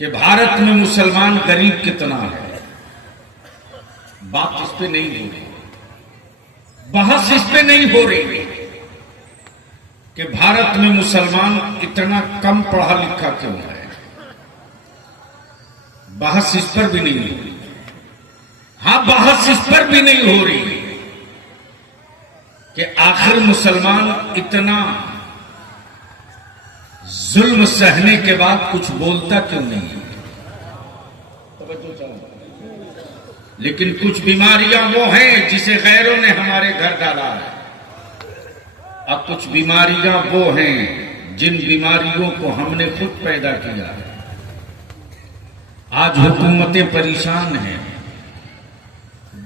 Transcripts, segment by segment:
कि भारत में मुसलमान गरीब कितना है, बात इस पे नहीं हो रही, बहस इस पे नहीं हो रही कि भारत में मुसलमान इतना कम पढ़ा लिखा क्यों है, बहस इस पर भी नहीं हो रही। हां, बहस इस पर भी नहीं हो रही कि आखिर मुसलमान इतना जुल्म सहने के बाद कुछ बोलता क्यों नहीं है। लेकिन कुछ बीमारियां वो हैं जिसे गैरों ने हमारे घर डाला है, और कुछ बीमारियां वो हैं जिन बीमारियों को हमने खुद पैदा किया है। आज हुकूमतें परेशान हैं।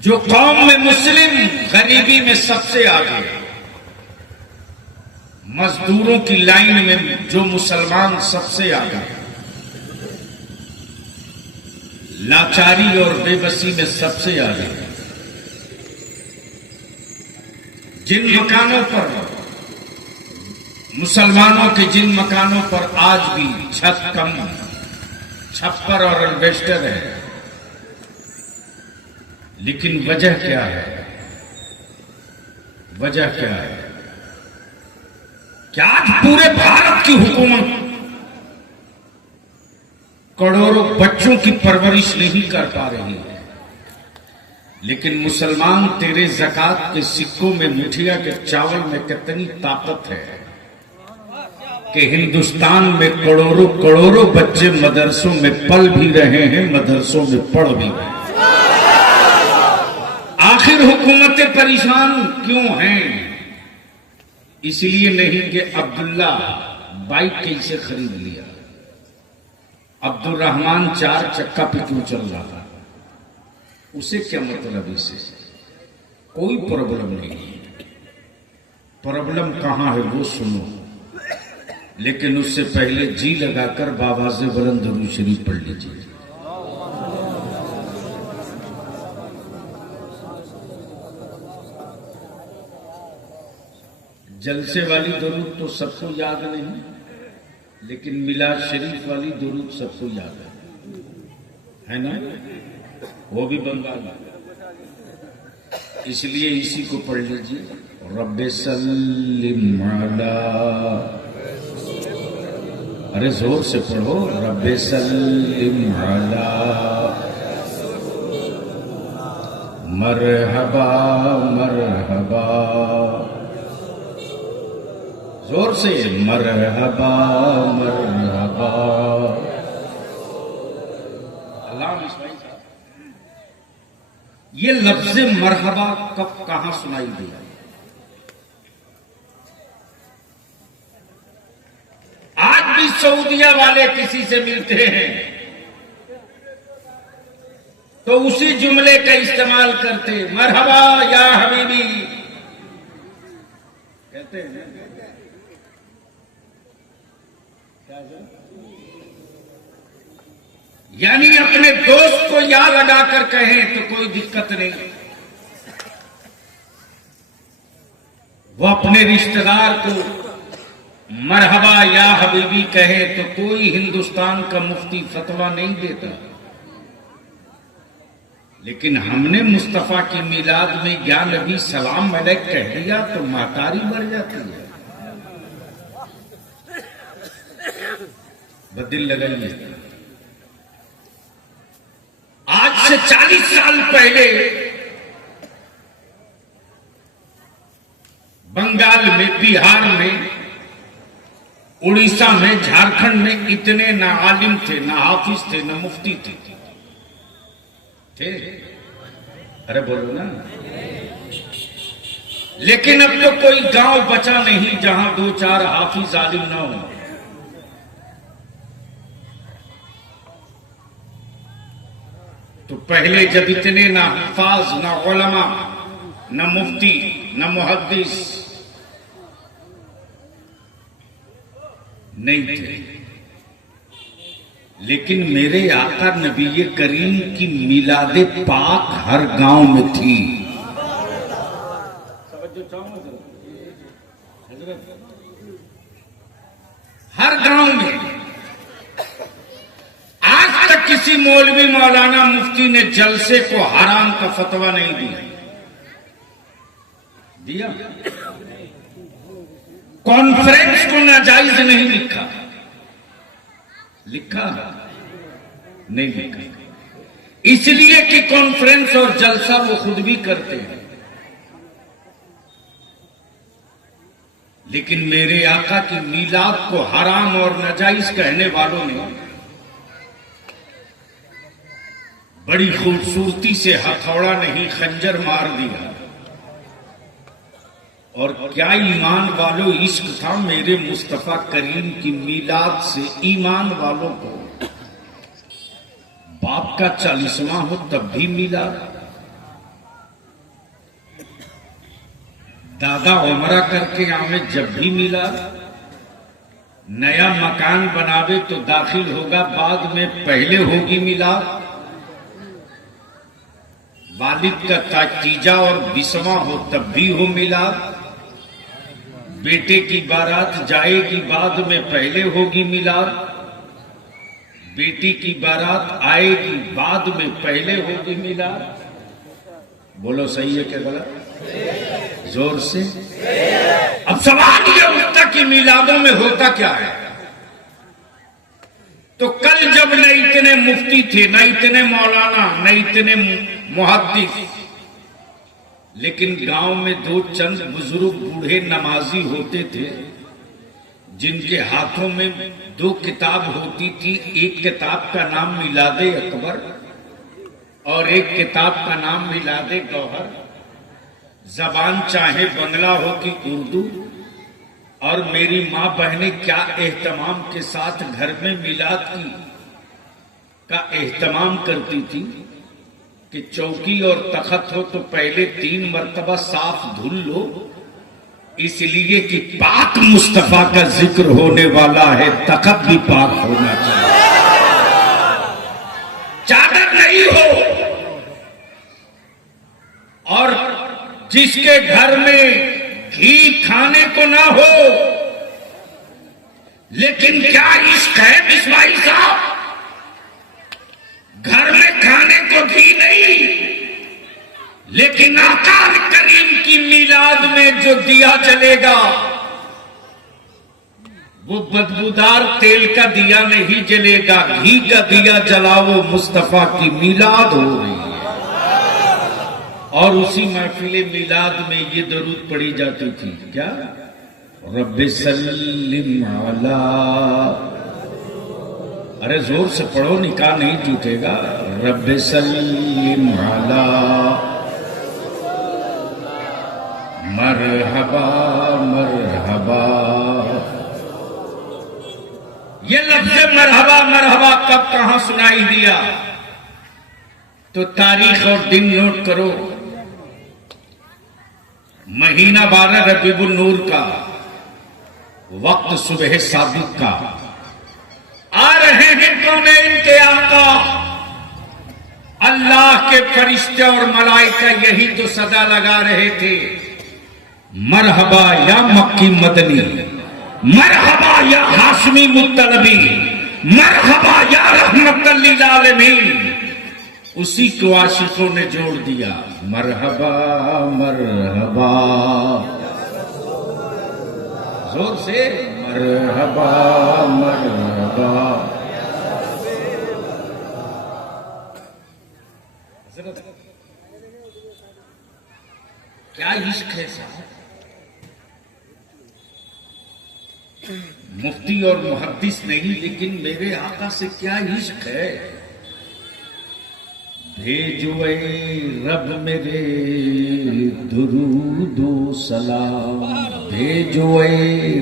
जो कौम में मुस्लिम गरीबी में सबसे आगे, मजदूरों की लाइन में जो मुसलमान सबसे आगे, लाचारी और बेबसी में सबसे आगे, जिन मकानों पर मुसलमानों के जिन मकानों पर आज भी छत कम, छप्पर और एल्वेस्टर है, लेकिन वजह क्या है? वजह क्या है? क्या आज पूरे भारत की हुकूमत करोड़ों बच्चों की परवरिश नहीं कर पा रही है, लेकिन मुसलमान तेरे ज़कात के सिक्कों में, मुठिया के चावल में कितनी ताकत है कि हिंदुस्तान में करोड़ों करोड़ों बच्चे मदरसों में पल भी रहे हैं, मदरसों में पढ़ भी रहे हैं। आखिर हुकूमतें परेशान क्यों हैं? इसलिए नहीं कि अब्दुल्ला बाइक कैसे खरीद लिया, अब्दुल रहमान 4 चक्का पे क्यों चल रहा था, उसे क्या मतलब? इससे कोई प्रॉब्लम नहीं है। प्रॉब्लम कहां है वो सुनो, लेकिन उससे पहले जी लगाकर बाबाज़े बुलंद दुरूद शरीफ पढ़ लीजिए। जलसे वाली दुरूद तो सबको याद नहीं, लेकिन मिलाद शरीफ वाली दुरूद सबको याद है ना? वो भी बंगाल में, इसलिए इसी को पढ़ लीजिए। रब्बे सल्लिम अला, अरे जोर से पढ़ो, रब्बे सल्लिम अला मरहबा मरहबा, जोर से मरहबा मरहबा। अल्लाह इस्माइल साहब, ये लफ्ज़ मरहबा कब कहां सुनाई दिया? आज भी सऊदिया वाले किसी से मिलते हैं तो उसी जुमले का इस्तेमाल करते, मरहबा या हबीबी कहते हैं। यानी अपने दोस्त को या लगाकर कहें तो कोई दिक्कत नहीं, वो अपने रिश्तेदार को मरहबा या हबीबी कहे तो कोई हिंदुस्तान का मुफ्ती फतवा नहीं देता। लेकिन हमने मुस्तफा की मिलाद में या नबी सलाम अलैक कह दिया तो मातारी बढ़ जाती है। बदिल लगाइए। आज से 40 साल पहले बंगाल में, बिहार में, उड़ीसा में, झारखंड में इतने ना आलिम थे, ना हाफिज थे, ना मुफ्ती थे। अरे बोलो ना। लेकिन अब तो कोई गांव बचा नहीं जहां 2-4 हाफिज आलिम ना हो। तो पहले जब इतने ना हफ़ाज़, ना उलमा, ना मुफ्ती, ना मुहद्दिस नहीं थे, लेकिन मेरे आका नबी करीम की मिलादे पाक हर गांव में थी। हर गांव में। आज किसी मौलवी मौलाना मुफ्ती ने जलसे को हराम का फतवा नहीं दिया। कॉन्फ्रेंस को नाजायज नहीं लिखा नहीं लिखा, इसलिए कि कॉन्फ्रेंस और जलसा वो खुद भी करते हैं। लेकिन मेरे आका की मीलाद को हराम और नाजायज कहने वालों ने बड़ी खूबसूरती से हथौड़ा नहीं खंजर मार दिया। और क्या ईमान वालों इश्क था मेरे मुस्तफा करीम की मीलाद से। ईमान वालों को बाप का 40वां हो तब भी मिलाद, दादा उमरा करके आवे जब भी मिलाद, नया मकान बनावे तो दाखिल होगा बाद में पहले होगी मिलाद, वालिद का तीजा और 20वां हो तब भी हो मिलाद, बेटे की बारात जाएगी बाद में पहले होगी मिलाद, बेटी की बारात आएगी बाद में पहले होगी मिलाद। बोलो सही है क्या गलत? जोर से। अब सवाल ये उठता कि मिलादों में होता क्या है? तो कल जब न इतने मुफ्ती थे, न इतने मौलाना, न इतने मुहद्दिस, लेकिन गांव में दो चंद बुजुर्ग बूढ़े नमाजी होते थे जिनके हाथों में 2 किताब होती थी। एक किताब का नाम मिलादे अकबर और एक किताब का नाम मिलादे गौहर। जबान चाहे बंगला हो कि उर्दू, और मेरी मां बहनें क्या एहतमाम के साथ घर में मिलाद का एहतमाम करती थी कि चौकी और तखत हो तो पहले 3 मरतबा साफ धुल लो, इसलिए कि पाक मुस्तफा का जिक्र होने वाला है, तखत भी पाक होना चाहिए। चादर नहीं हो, और जिसके घर में घी खाने को ना हो, लेकिन क्या इश्क है बिस्माइल साहब, घर में खाने को घी नहीं, लेकिन आका करीम की मिलाद में जो दिया जलेगा वो बदबूदार तेल का दिया नहीं जलेगा, घी का दिया जलाओ, मुस्तफा की मिलाद हो रही है। और उसी महफिल मिलाद में ये दरूद पढ़ी जाती थी, क्या? रब्बे सल्लिम अला, अरे जोर से पढ़ो, निकाह नहीं टूटेगा। रब्बे सल्लिम अला मरहबा मरहबा। ये लफ्ज़ मरहबा मरहबा कब कहां सुनाई दिया? तो तारीख और दिन नोट करो। महीना 12 रबीउल नूर का, वक्त सुबह सादिक का। आ रहे हैं कौनैन के आका, अल्लाह के फरिश्ते और मलाइका यही तो सदा लगा रहे थे, मरहबा या मक्की मदनी, मरहबा या हाशमी मुत्तलबी, मरहबा या रहमतल लिल आलमीन। उसी को आशिकों ने जोड़ दिया, मरहबा मरहबा, जोर से, मरहबा मरहबा। क्या इश्क है साहब, मुफ्ती और मुहद्दिस नहीं, लेकिन मेरे आका से क्या इश्क है। भेजो ए रब मेरे दुरूदो सलाम, भेजो ए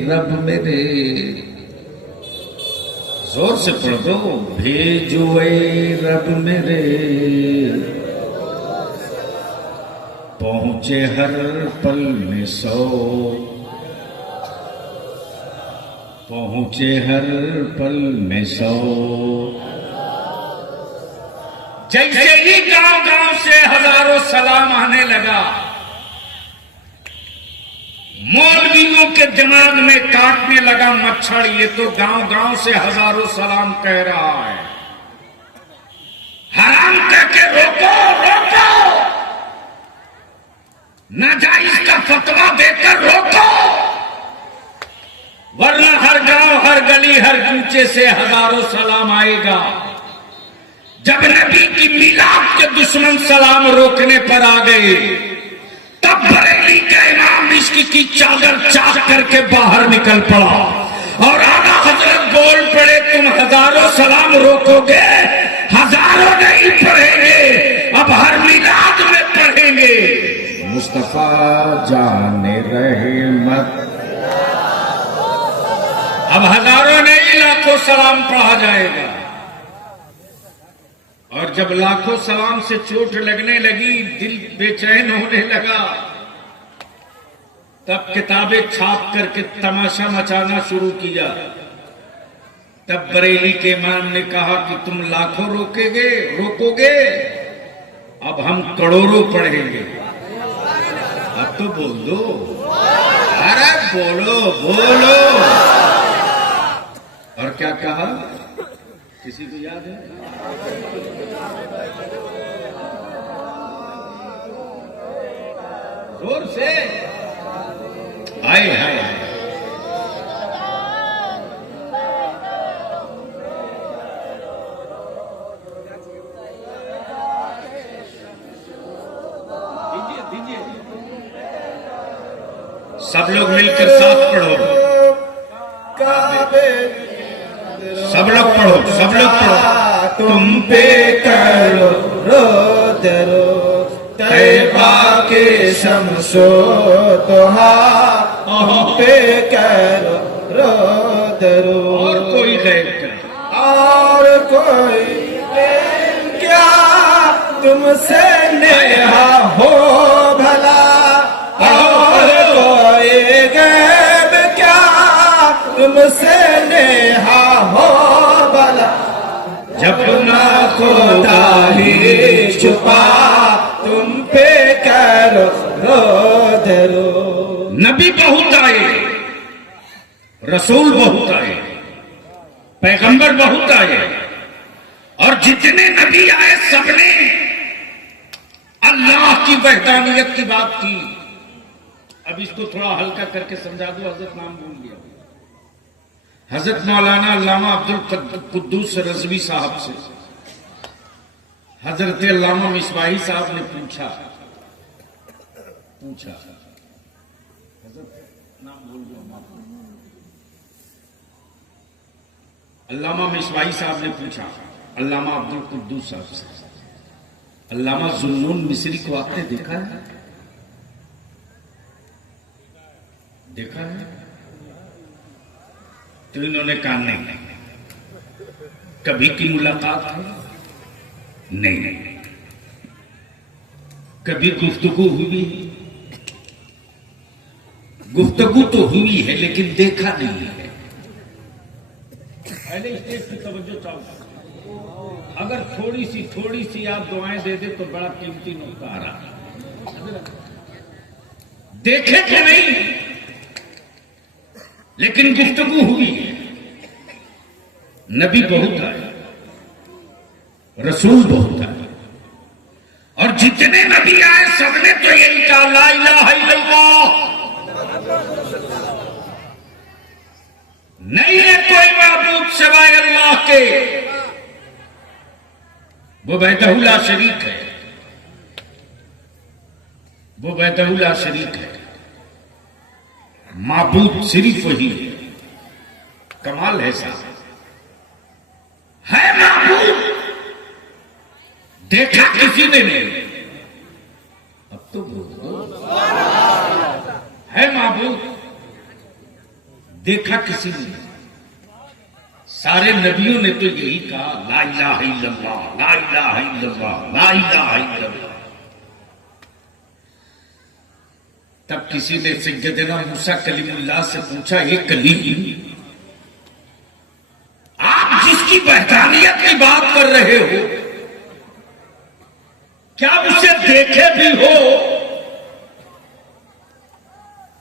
रब मेरे, जोर से पढ़ दो, भेजो ए रब मेरे, पहुंचे हर पल में 100, पहुंचे हर पल में 100। जैसे ही गांव गांव से हजारों सलाम आने लगा, मौलवियों के दिमाग में काटने लगा मच्छर, ये तो गांव गांव से हजारों सलाम कह रहा है। नाजायज का फतवा देकर रोको, वरना हर गांव, हर गली, हर कूचे से हजारों सलाम आएगा। जब नबी की मिलाद के दुश्मन सलाम रोकने पर आ गए, तब बरेली का इमाम इश्क की चादर चाक करके बाहर निकल पड़ा और आला हजरत बोल पड़े, तुम हजारों सलाम रोकोगे, हजारों नहीं पढ़ेंगे, अब हर मिलाद में पढ़ेंगे। मुस्तफा जाने रहमत। अब हजारों नहीं, लाखों सलाम पढ़ा जाएगा। और जब लाखों सलाम से चोट लगने लगी, दिल बेचैन होने लगा, तब किताबें छाप करके तमाशा मचाना शुरू किया। तब बरेली के इमाम ने कहा कि तुम लाखों रोकोगे, अब हम करोड़ों पढ़ेंगे। अब तो बोल दो, अरे बोलो बोलो। और क्या कहा, किसी को याद है? जोर से आए हाय। सब लोग मिलकर साथ पढ़ो, सब लोग पढ़ो, सब लोग पढ़ो। तुम पे करो रोद रो तैबा के शमसो तोहा, तुम पे करो रोद रो। और कोई गैर क्या, और कोई क्या तुमसे नेहा हो भला, और कोई गैब क्या तुमसे नेहा हो भला। जब ना कोताही छुपा तुम पे करो रोद रो। नबी बहुत आए, रसूल बहुत आए, पैगंबर बहुत आए, और जितने नबी आए सबने अल्लाह की वहदानियत की बात की। अब इसको थोड़ा हल्का करके समझा दो। हजरत नाम भूल गया, हजरत मौलाना अल्लामा अब्दुल कुद्दूस रज़वी साहब से हजरत अल्लामा मिसबाही साहब ने पूछा हजरत नाम भूल गया, अल्लामा मिसबाही साहब ने पूछा अल्लामा अब्दुल कुद्दूस साहब से, अल्लामा जुन्नून मिस्री को आपने देखा है? देखा है? तो इन्होंने कहा नहीं। कभी की मुलाकात है? नहीं। कभी गुफ्तगू हुई? गुफ्तगू तो हुई है लेकिन देखा नहीं है। पहले स्टेज की तवज्जो चाहो। अगर थोड़ी सी आप दुआएं दे दे तो बड़ा कीमती नुकता आ रहा। देखे तो नहीं लेकिन गुफ्तगू हुई है। नबी बहुत आए, रसूल बहुत आए, और जितने नबी आए सबने तो यही कहा ला इलाहा इल्लल्लाह, नहीं है कोई माबूद सिवाय अल्लाह के, वो वहदहू ला शरीक है, वो वहदहू ला शरीक है। माबूद सिर्फ वही है। कमाल है साहब, है माबूद, देखा किसी ने नहीं। अब तो बोलो, है माबूद, देखा किसी ने नहीं। सारे नबियों ने तो यही कहा ला इलाहा इल्लल्लाह, ला इलाहा इल्लल्लाह, ला इलाहा इल्लल्लाह। तब किसी ने सैयदना मूसा कलीमुल्लाह से पूछा, ये कलीम, आप जिसकी वहदानियत की बात कर रहे हो, क्या उसे देखे भी हो?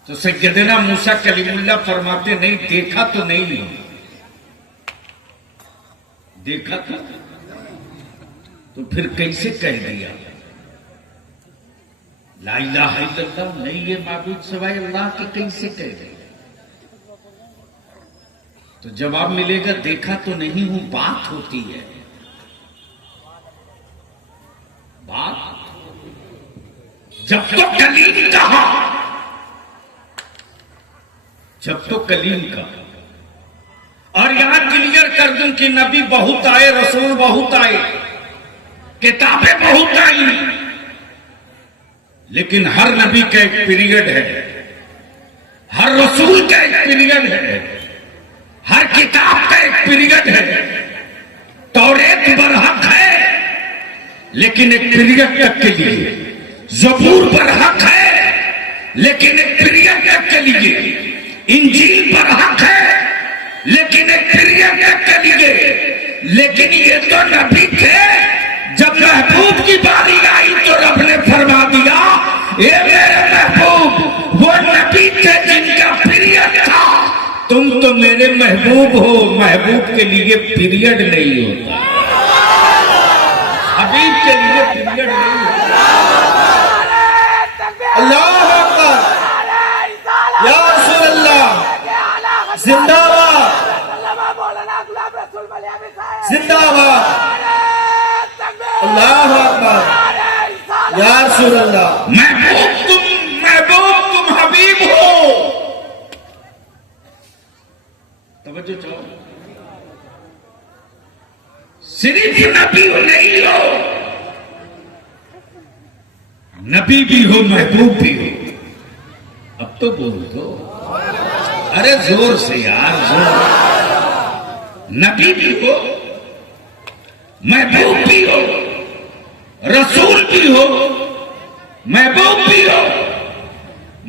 तो सैयदना मूसा कलीमुल्लाह फरमाते, नहीं देखा तो नहीं हो। देखा था तो फिर कैसे कह दिया? ला इलाहा इल्लल्लाह नहीं ये माबूद सिवाय अल्लाह के कैसे कह रहे? तो जवाब मिलेगा देखा तो नहीं हूं, बात होती है। बात जब तो कलीम कहा, जब तो कलीम कहा। और यहां क्लियर कर दूं कि नबी बहुत आए, रसूल बहुत आए, किताबें बहुत आई, लेकिन हर नबी का एक पीरियड है, हर रसूल का एक पीरियड है, हर किताब का एक पीरियड है। तौरेत बरहक है लेकिन एक पीरियड तक के लिए, ज़बूर बरहक है लेकिन एक पीरियड तक के लिए, इंजील बरहक है लेकिन एक पीरियड तक के लिए। लेकिन ये तो नबी थे, जब महबूब की बारी आई तो रब ने फरमा दिया ये मेरे महबूब वो नबी थे जिनका पीरियड था, तुम तो मेरे महबूब हो। महबूब के लिए पीरियड नहीं होता, हबीब के लिए पीरियड नहीं होता। अल्लाह अकबर, या रसूल अल्लाह, जिंदाबाद जिंदाबाद, अल्लाह अकबर, या रसूल अल्लाह। महबूब तुम हबीब हो। तवज्जो चाहो, सिर्फ नबी नहीं हो, नबी भी हो, महबूब भी हो। अब तो बोल दो, अरे जोर से यार, जोर। नबी भी हो, महबूब भी हो, रसूल भी हो, महबूब भी हो।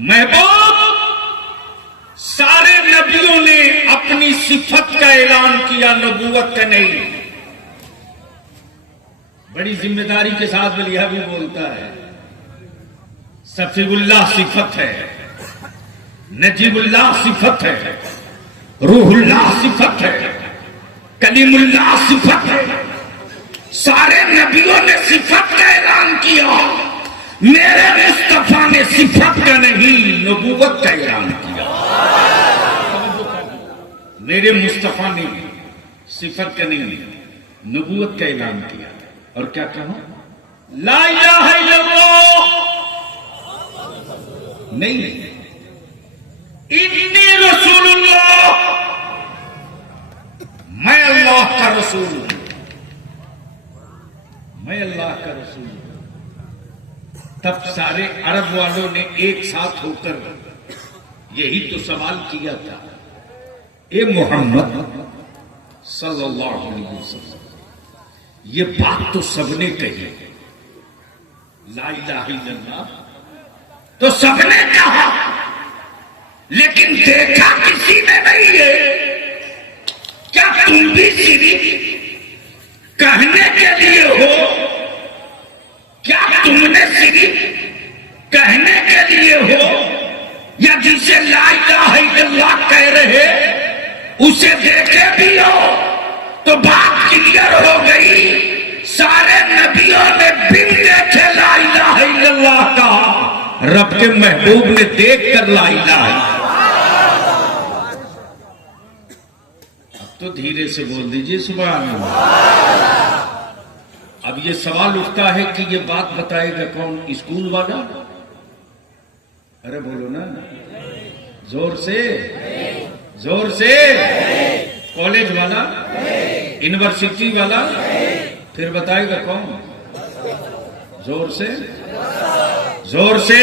महबूब सारे नबियों ने अपनी सिफत का ऐलान किया, नबूवत का नहीं। बड़ी जिम्मेदारी के साथ वलिया भी बोलता है, सफीउल्लाह सिफत है, नजीबुल्लाह सिफत है, रूहुल्लाह सिफत है, कलीमुल्लाह सिफत है। सारे नबियों ने सिफत का ऐलान किया, मेरे मुस्तफा ने सिफत का नहीं नबूवत का ऐलान किया। मेरे मुस्तफा ने सिफत का नहीं नबूवत का ऐलान किया। और क्या कहा? ला इलाहा इल्लल्लाह नहीं, इन्नी रसूलुल्लाह, मैं अल्लाह का रसूल हूं, मैं अल्लाह का रसूल हूं। तब सारे अरब वालों ने एक साथ होकर यही तो सवाल किया था, ए मोहम्मद सल्लल्लाहु अलैहि वसल्लम, ये बात तो सबने कही, ला इलाहा इल्लल्लाह तो सबने कहा, लेकिन देखा किसी ने नहीं है। क्या तुम भी सिर्फ कहने के लिए हो? क्या तुमने सिर्फ कहने के लिए हो, या जिसे ला इलाहा इल्लल्लाह कह रहे उसे देखे भी हो? तो बात क्लियर हो गई, सारे नबियों ने बिन देखे ला इलाहा इल्लल्लाह कहा, रब के महबूब ने देख कर ला इलाहा इल्लल्लाह। अब तो धीरे से बोल दीजिए सुभान अल्लाह। अब ये सवाल उठता है कि ये बात बताएगा कौन? स्कूल वाला? अरे बोलो ना, जोर से, जोर से। कॉलेज वाला? यूनिवर्सिटी वाला? फिर बताएगा कौन? जोर से, जोर से।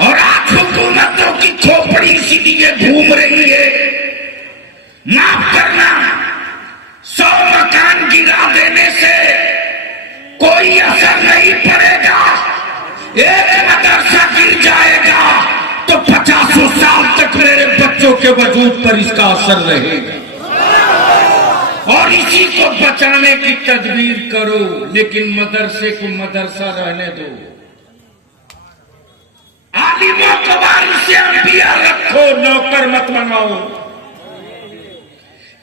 और आज हुकूमतों की खोपड़ी इसीलिए घूम रही है। माफ करना, 100 मकान गिरा देने से कोई असर नहीं पड़ेगा। एक मदरसा गिर जाएगा तो 50 साल तक मेरे बच्चों के वजूद पर इसका असर रहेगा। और इसी को बचाने की तदबीर करो, लेकिन मदरसे को मदरसा रहने दो। आलिमों को वारिसे अंबिया रखो, नौकर मत बनाओ।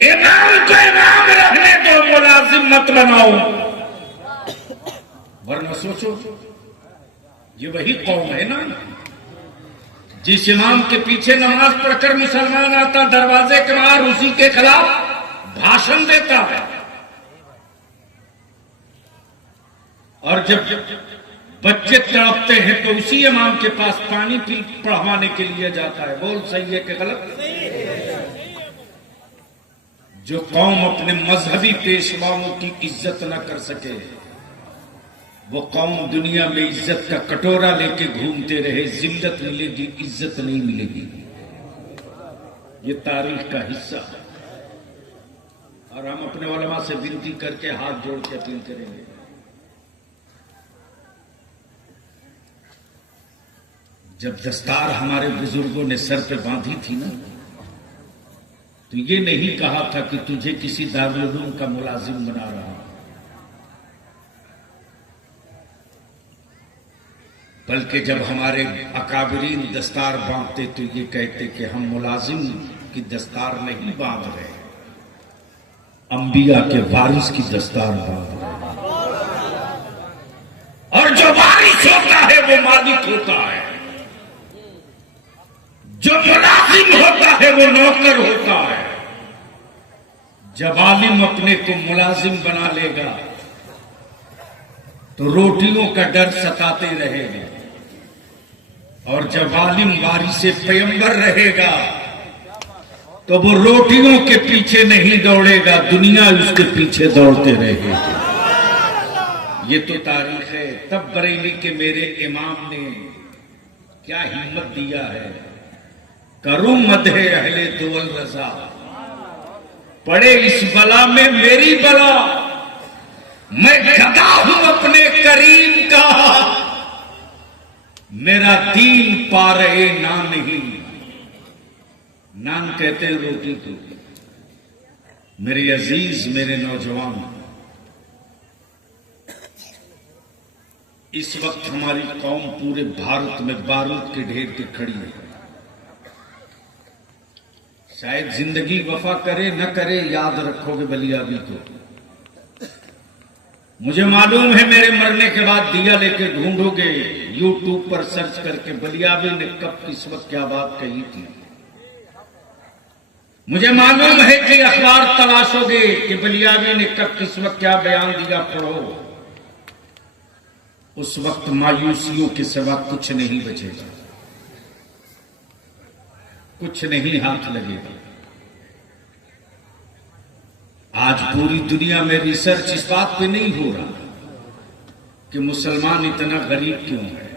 इमाम को इमाम रहने दो, मुलाजिम मत बनाओ। वरना सोचो ये वही कौम है ना, जिस इमाम के पीछे नमाज पढ़कर मुसलमान आता दरवाजे के बाहर उसी के खिलाफ भाषण देता है, और जब बच्चे तड़पते हैं तो उसी इमाम के पास पानी पढ़वाने के लिए जाता है। बोल सही है कि गलत? जो कौम अपने मजहबी पेशवाओं की इज्जत न कर सके, वो कौम दुनिया में इज्जत का कटोरा लेके घूमते रहे, जिल्लत मिलेगी, इज्जत नहीं मिलेगी। ये तारीख का हिस्सा है, और हम अपने उलमा से विनती करके हाथ जोड़ के अपील करेंगे, जब दस्तार हमारे बुजुर्गों ने सर पे बांधी थी ना, तो ये नहीं कहा था कि तुझे किसी दारुल उलूम का मुलाजिम बना रहा हूं, बल्कि जब हमारे अकाबरीन दस्तार बांधते तो ये कहते कि हम मुलाजिम की दस्तार नहीं बांध रहे, अंबिया के वारिस की दस्तार बांध रहे। और जो वारिस होता है वो मालिक होता है, जो मुलाजिम होता है वो नौकर होता है। जब आलिम अपने को मुलाजिम बना लेगा तो रोटियों का डर सताते रहेगा, और जब आलिम वारिसे पैगंबर रहेगा तो वो रोटियों के पीछे नहीं दौड़ेगा, दुनिया उसके पीछे दौड़ते रहेगी। ये तो तारीख है। तब बरेली के मेरे इमाम ने क्या हिम्मत दिया है, करूं मदहे अहले दुवल रजा, पड़े इस बला में मेरी बला, मैं गदा हूं अपने करीम का, मेरा दीन पा रहे ना नहीं। नान कहते हैं रोटी को। मेरे अजीज, मेरे नौजवान, इस वक्त हमारी कौम पूरे भारत में बारूद के ढेर के खड़ी है। शायद जिंदगी वफा करे न करे, याद रखोगे बलियाबी को। मुझे मालूम है मेरे मरने के बाद दिया लेके ढूंढोगे, यूट्यूब पर सर्च करके बलियाबी ने कब किस वक्त क्या बात कही थी। मुझे मालूम है कि अखबार तलाशोगे कि बलियाबी ने कब किस वक्त क्या बयान दिया, पढ़ो। उस वक्त मायूसियों के सिवा कुछ नहीं बचेगा, कुछ नहीं हाथ लगेगा। आज पूरी दुनिया में रिसर्च इस बात पे नहीं हो रहा कि मुसलमान इतना गरीब क्यों है।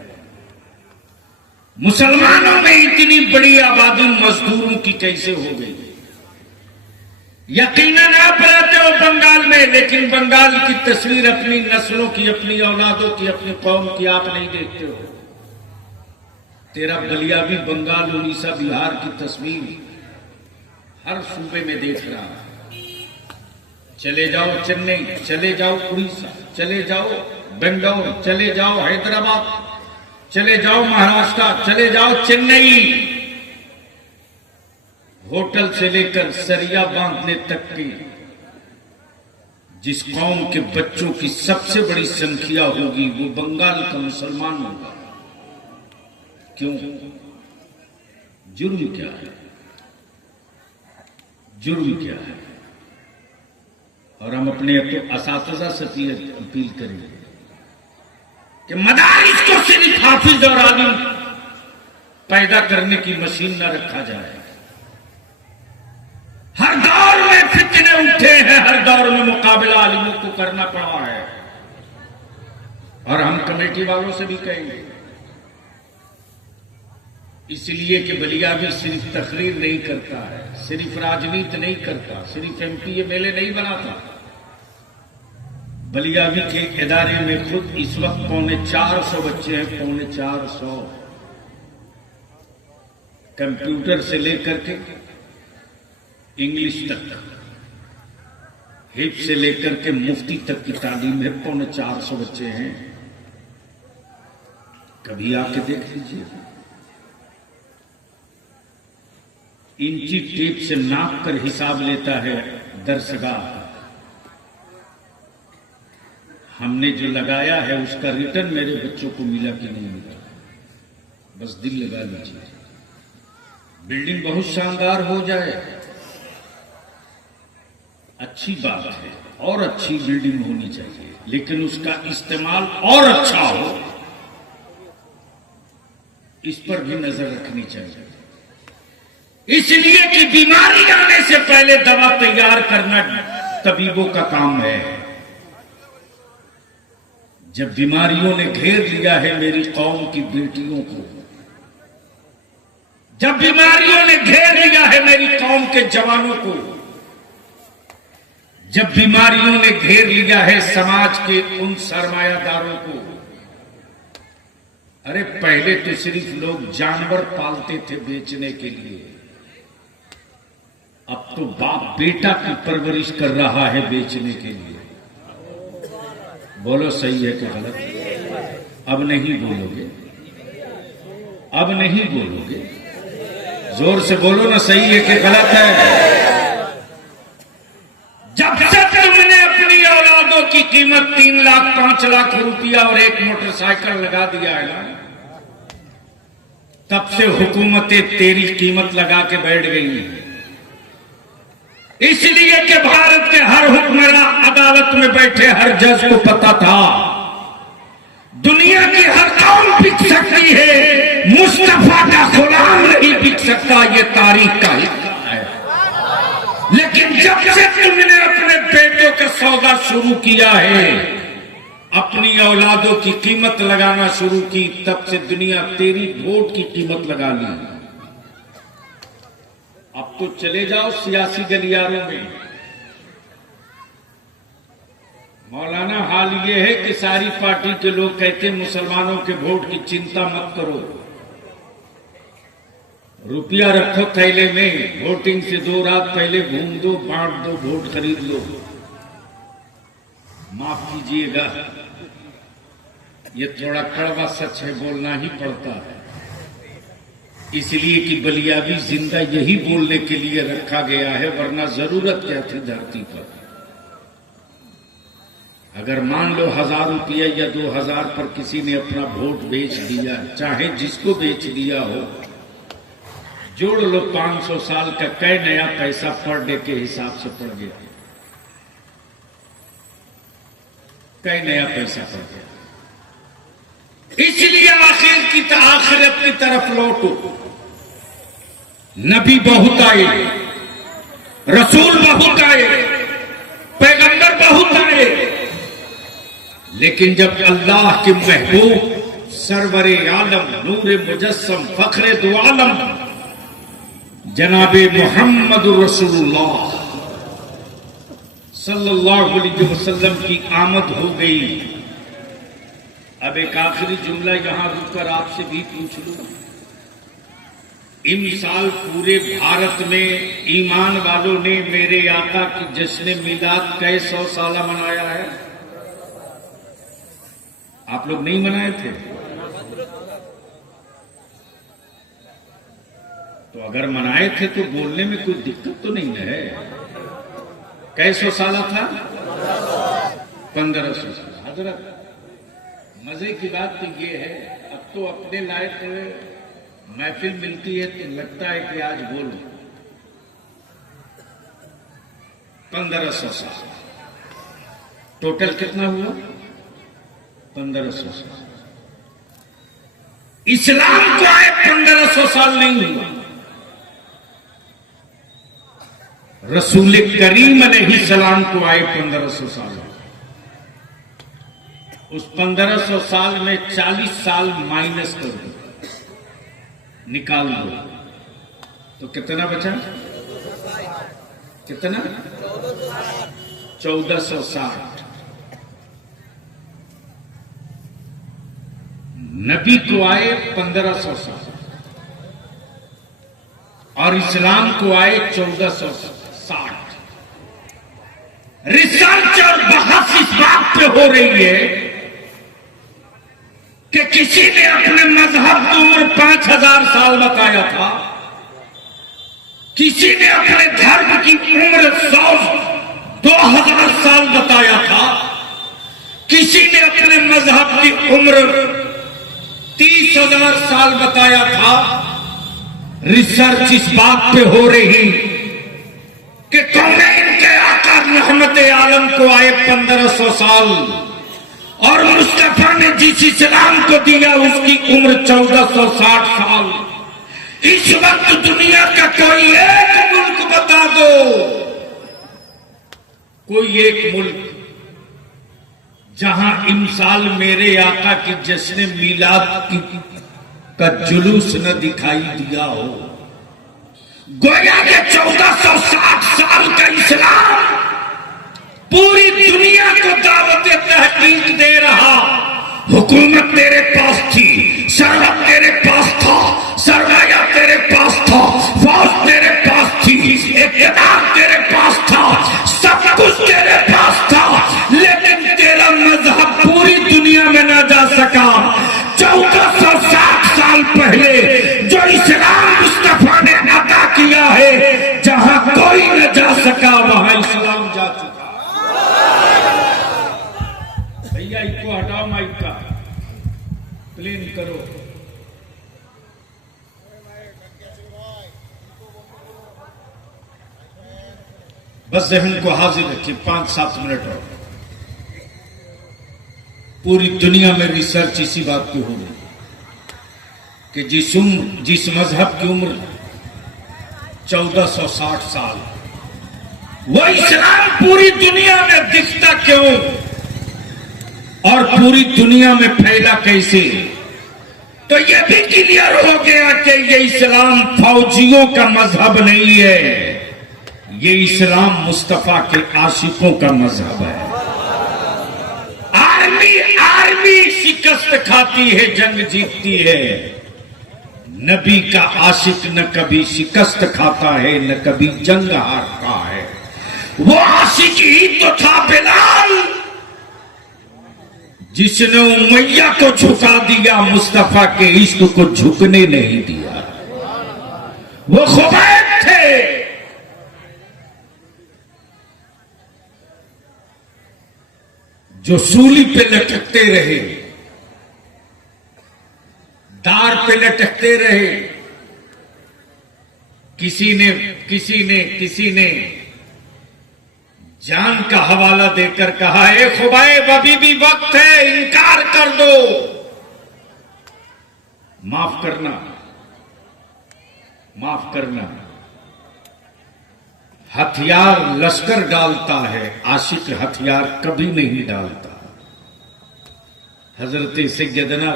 मुसलमानों में इतनी बड़ी आबादी मजदूरों की कैसे हो गई। यकीनन आप रहते हो बंगाल में, लेकिन बंगाल की तस्वीर अपनी नस्लों की, अपनी औलादों की, अपनी कौम की आप नहीं देखते हो। तेरा बलियाबी बंगाल, उड़ीसा, बिहार की तस्वीर हर सूबे में देख रहा है। चले जाओ चेन्नई, चले जाओ उड़ीसा, चले जाओ बेंगलोर, चले जाओ हैदराबाद, चले जाओ महाराष्ट्र, चले जाओ चेन्नई, होटल से लेकर सरिया बांधने तक की जिस कौम के बच्चों की सबसे बड़ी संख्या होगी वो बंगाल का मुसलमान होगा। क्यों? जुर्म क्या है? जुर्म क्या है? और हम अपने असातिज़ा से अपील करेंगे कि मदारिस को सिर्फ हाफिज और आलिम पैदा करने की मशीन न रखा जाए। हर दौर में फितने उठे हैं, हर दौर में मुकाबला आलिमों को करना पड़ा है, और हम कमेटी वालों से भी कहेंगे। इसलिए कि बलियाबी सिर्फ तकरीर नहीं करता है, सिर्फ राजनीति नहीं करता, सिर्फ एमपी मेले नहीं बनाता। बलियाबी के इदारे में खुद इस वक्त 450 बच्चे हैं, 450, कंप्यूटर से लेकर के इंग्लिश तक, हिफ्ज से लेकर के मुफ्ती तक की तालीम है। 450 बच्चे हैं। कभी आके देख लीजिए, इंची टेप से नाप कर हिसाब लेता है दरसगाह। हमने जो लगाया है उसका रिटर्न मेरे बच्चों को मिला कि नहीं मिला, बस दिल लगा लीजिए। बिल्डिंग बहुत शानदार हो जाए अच्छी बात है, और अच्छी बिल्डिंग होनी चाहिए, लेकिन उसका इस्तेमाल और अच्छा हो, इस पर भी नजर रखनी चाहिए। इसलिए कि बीमारी आने से पहले दवा तैयार करना तबीबों का काम है। जब बीमारियों ने घेर लिया है मेरी कौम की बेटियों को, जब बीमारियों ने घेर लिया है मेरी कौम के जवानों को, जब बीमारियों ने घेर लिया है समाज के उन सरमायादारों को, अरे पहले तो सिर्फ लोग जानवर पालते थे बेचने के लिए, अब तो बाप बेटा की परवरिश कर रहा है बेचने के लिए। बोलो सही है कि गलत? अब नहीं बोलोगे, अब नहीं बोलोगे, जोर से बोलो ना, सही है कि गलत है? जब से तुमने अपनी औलादों की कीमत 3 लाख 5 लाख रुपया और एक मोटरसाइकिल लगा दिया है ना, तब से हुकूमतें तेरी कीमत लगा के बैठ गई हैं। इसलिए कि भारत के हर हुक्मरान अदालत में बैठे हर जज को पता था दुनिया की हर कौम बिक सकती है, मुस्तफा का गुलाम नहीं बिक सकता, ये तारीख का हिस्सा है। लेकिन जब से तुमने अपने बेटों का सौदा शुरू किया है, अपनी औलादों की कीमत लगाना शुरू की, तब से दुनिया तेरी वोट की कीमत लगा ली। अब तो चले जाओ सियासी गलियारों में, मौलाना हाल ये है कि सारी पार्टी के लोग कहते हैं मुसलमानों के वोट की चिंता मत करो, रुपया रखो थैले में, वोटिंग से 2 रात पहले घूम दो, बांट दो, वोट खरीद लो। माफ कीजिएगा, ये थोड़ा कड़वा सच है, बोलना ही पड़ता है, इसलिए कि बलिया भी जिंदा यही बोलने के लिए रखा गया है, वरना जरूरत क्या थी धरती पर। अगर मान लो 1000 रुपया या 2000 पर किसी ने अपना वोट बेच दिया, चाहे जिसको बेच दिया हो, जोड़ लो 500 साल का कई नया पैसा पर डे के हिसाब से पड़ गया, कई नया पैसा पड़ गया। इसलिए आखिरत की तरफ लौटो। नबी बहुत आए, रसूल बहुत आए, पैगंबर बहुत आए, लेकिन जब अल्लाह के महबूब सरवरे आलम नूरे मुजस्सम फखरे दो आलम जनाबे मोहम्मद रसूलुल्लाह सल्लल्लाहु अलैहि वसल्लम की आमद हो गई। अब एक आखिरी जुमला यहां रुककर आपसे भी पूछ लूं, इन साल पूरे भारत में ईमान वालों ने मेरे आका की जश्न मिलाद कई 100 साल मनाया है? आप लोग नहीं मनाए थे? तो अगर मनाए थे तो बोलने में कोई दिक्कत तो नहीं है। कई 100 साल था? 1500 साल। हजरत मजे की बात तो ये है, अब तो अपने लायक महफिल मिलती है तो लगता है कि आज बोलो। 1500 साल टोटल कितना हुआ? 1500 साल। इस्लाम को आए 1500 साल नहीं हुआ, रसूल करीम अलैहिस्सलाम को आए 1500 साल। उस 1500 साल में 40 साल माइनस कर दो, निकाल दो, तो कितना बचा? कितना? 1460। नबी को आए 1500 साल और इस्लाम को आए 1460। रिसर्च और बहस इस बात पे हो रही है कि किसी ने अपने मजहब की उम्र 5000 साल बताया था, किसी ने अपने धर्म की उम्र 100-2000 साल बताया था, किसी ने अपने मजहब की उम्र 30,000 साल बताया था। रिसर्च इस बात पे हो रही कि कौनैन के आका रहमत आलम को आए 1500 साल और मुस्तफा ने जिस इस्लाम को दिया उसकी उम्र 1460 साल। इस वक्त दुनिया का कोई एक मुल्क बता दो, कोई एक मुल्क जहां इमसाल मेरे आका की जश्न मीलाद का जुलूस न दिखाई दिया हो। गोया के 1460 साल का इस्लाम पूरी दुनिया को दावत तहकीक दे रहा। हुकूमत तेरे पास थी, सरवत तेरे पास था, सरमाया तेरे पास था, फौज तेरे पास थी, इक़्तिदार तेरे पास था, सब कुछ तेरे पास था, लेकिन तेरा मजहब पूरी दुनिया में न जा सका। 1460 साल पहले जो इस्लाम मुस्तफा ने अदा किया है, जहां कोई न जा सका वहां इस्लाम जा चुका। भैया इसको हटाओ, माइक का प्लेन करो। बस जहन को हाजिर रखिए, 5-7 मिनट और। पूरी दुनिया में रिसर्च इसी बात की हो रही कि जिस मजहब की उम्र 1460 साल, वो इस्लाम पूरी दुनिया में दिखता क्यों और पूरी दुनिया में फैला कैसे? तो यह भी क्लियर हो गया कि ये इस्लाम फौजियों का मजहब नहीं है, ये इस्लाम मुस्तफा के आशिकों का मजहब है। आर्मी शिकस्त खाती है, जंग जीतती है। नबी का आशिक न कभी शिकस्त खाता है, न कभी जंग हारता है। वो आशिक ही तो था बिलाल, जिसने उमैया को झुका दिया, मुस्तफा के इश्क को झुकने नहीं दिया। वो खुबैब थे, जो सूली पे लटकते रहे, दार पे लटकते रहे। किसी ने जान का हवाला देकर कहा, ए खुबैब अभी भी वक्त है, इनकार कर दो, माफ करना। हथियार लश्कर डालता है, आशिक हथियार कभी नहीं डालता। हजरत सैयदना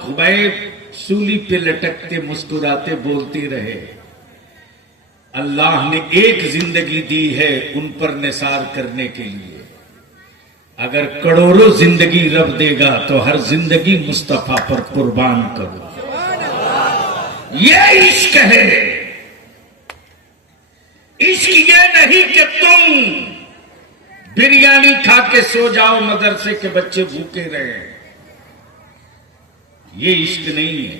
खुबैब सूली पे लटकते मुस्कुराते बोलते रहे, अल्लाह ने एक जिंदगी दी है उन पर निसार करने के लिए। अगर करोड़ों जिंदगी रब देगा तो हर जिंदगी मुस्तफा पर कुर्बान करो। ये इश्क है। इश्क ये नहीं कि तुम बिरयानी खा के सो जाओ, मदरसे के बच्चे भूखे रहे, ये इश्क नहीं है।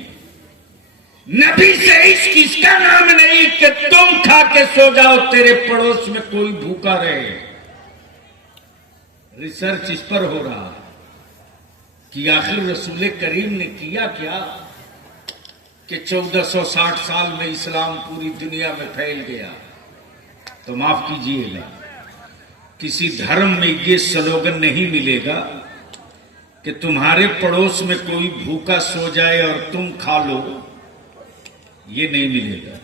नबी से इश्क इसका नाम नहीं कि तुम खा के सो जाओ, तेरे पड़ोस में कोई भूखा रहे। रिसर्च इस पर हो रहा कि आखिर रसूल करीम ने किया क्या कि 1460 साल में इस्लाम पूरी दुनिया में फैल गया। तो माफ कीजिएगा, किसी धर्म में ये स्लोगन नहीं मिलेगा कि तुम्हारे पड़ोस में कोई भूखा सो जाए और तुम खा लो, ये नहीं मिलेगा।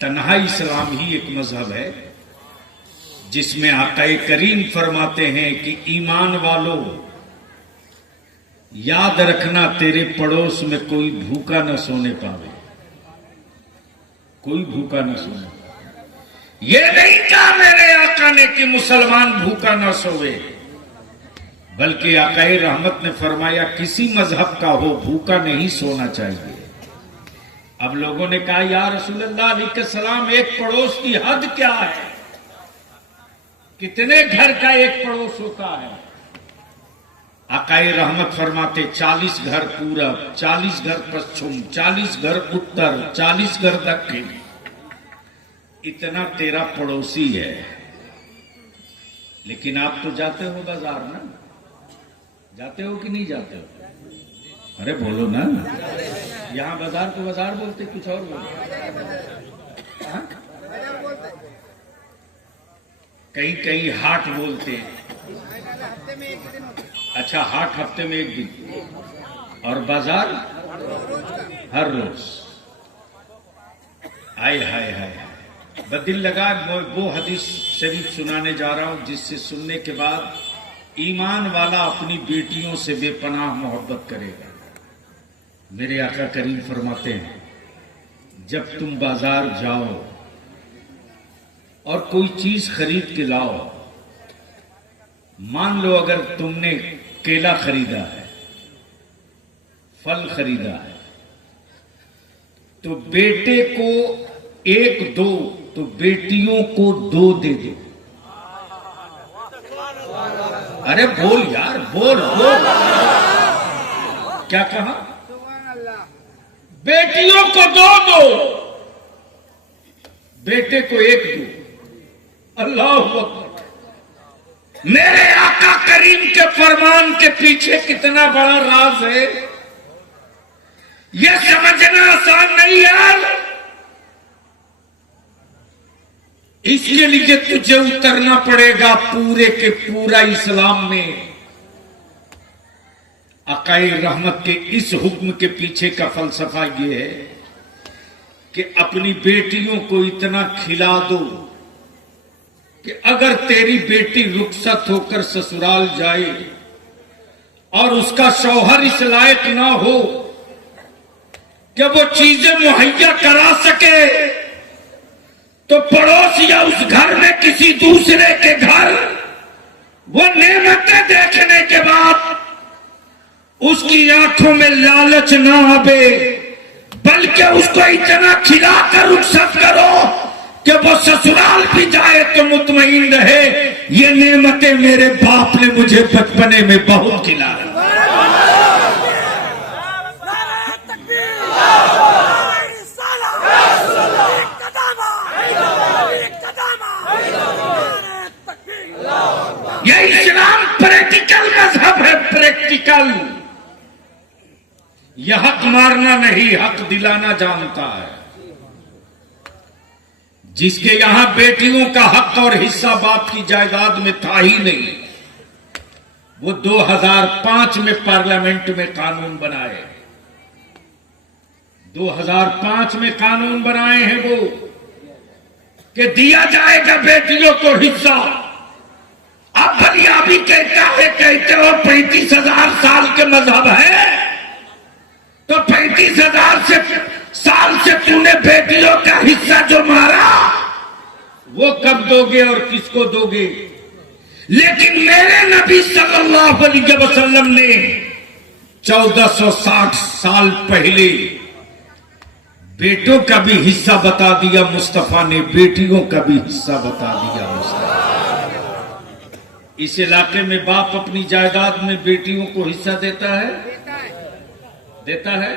तन्हा इस्लाम ही एक मजहब है जिसमें आक़ाए करीम फरमाते हैं कि ईमान वालों, याद रखना तेरे पड़ोस में कोई भूखा न सोने पावे, कोई भूखा न सोने। ये नहीं कहा मेरे आका ने कि मुसलमान भूखा न सोवे, बल्कि आक़ाए रहमत ने फरमाया किसी मजहब का हो भूखा नहीं सोना चाहिए। अब लोगों ने कहा या रसूलल्लाह अलैहिस्सलाम, एक पड़ोस की हद क्या है? कितने घर का एक पड़ोस होता है? आक़ाए रहमत फरमाते 40 घर पूरब, 40 घर पश्चिम, 40 घर उत्तर, 40 घर दक्षिण, इतना तेरा पड़ोसी है। लेकिन आप तो जाते हो बाजार ना, जाते हो कि नहीं जाते हो? अरे बोलो ना, यहाँ बाजार को बाजार बोलते, कुछ और बोलते। हाँ? कहीं कहीं हाट बोलते। अच्छा, हाट हफ्ते में एक दिन और बाजार हर रोज। आय हाय हाय, बदिल लगा। वो हदीस शरीफ सुनाने जा रहा हूं जिससे सुनने के बाद ईमान वाला अपनी बेटियों से बेपनाह मोहब्बत करेगा। मेरे आका करीम फरमाते हैं, जब तुम बाजार जाओ और कोई चीज खरीद के लाओ, मान लो अगर तुमने केला खरीदा है, फल खरीदा है, तो बेटे को एक दो, तो बेटियों को दो दे दो। अरे बोल यार, बोल बोल, क्या कहा? बेटियों को दो, बेटे को एक दो। अल्लाह अकबर। मेरे आका करीम के फरमान के पीछे कितना बड़ा राज है, यह समझना आसान नहीं यार। इसके लिए तुझे उतरना पड़ेगा पूरे के पूरा इस्लाम में। अकाई रहमत के इस हुक्म के पीछे का फलसफा यह है कि अपनी बेटियों को इतना खिला दो कि अगर तेरी बेटी रुखसत होकर ससुराल जाए और उसका शौहर इस लायक ना हो कि वो चीजें मुहैया करा सके, तो पड़ोस या उस घर में किसी दूसरे के घर वो नेमतें देखने के बाद उसकी आंखों में लालच ना आवे, बल्कि उसको इतना खिलाकर रुखसत करो कि वो ससुराल भी जाए तो मुतमईन रहे। ये नेमतें मेरे बाप ने मुझे बचपने में बहुत खिलाया। ये इस्लाम प्रैक्टिकल मजहब है, प्रैक्टिकल। यह हक मारना नहीं, हक दिलाना जानता है। जिसके यहां बेटियों का हक और हिस्सा बाप की जायदाद में था ही नहीं, वो 2005 में पार्लियामेंट में कानून बनाए। 2005 में कानून बनाए हैं वो कि दिया जाएगा बेटियों को हिस्सा। अब भलियाबी कहता है, कहते हो 35,000 साल के मजहब है, तो 35,000 साल से तूने बेटियों का हिस्सा जो मारा वो कब दोगे और किसको दोगे? लेकिन मेरे नबी सल्लल्लाहु अलैहि वसल्लम ने 1460 साल पहले बेटों का भी हिस्सा बता दिया, मुस्तफा ने बेटियों का भी हिस्सा बता दिया। मुस्तफा इस इलाके में बाप अपनी जायदाद में बेटियों को हिस्सा देता है, देता है?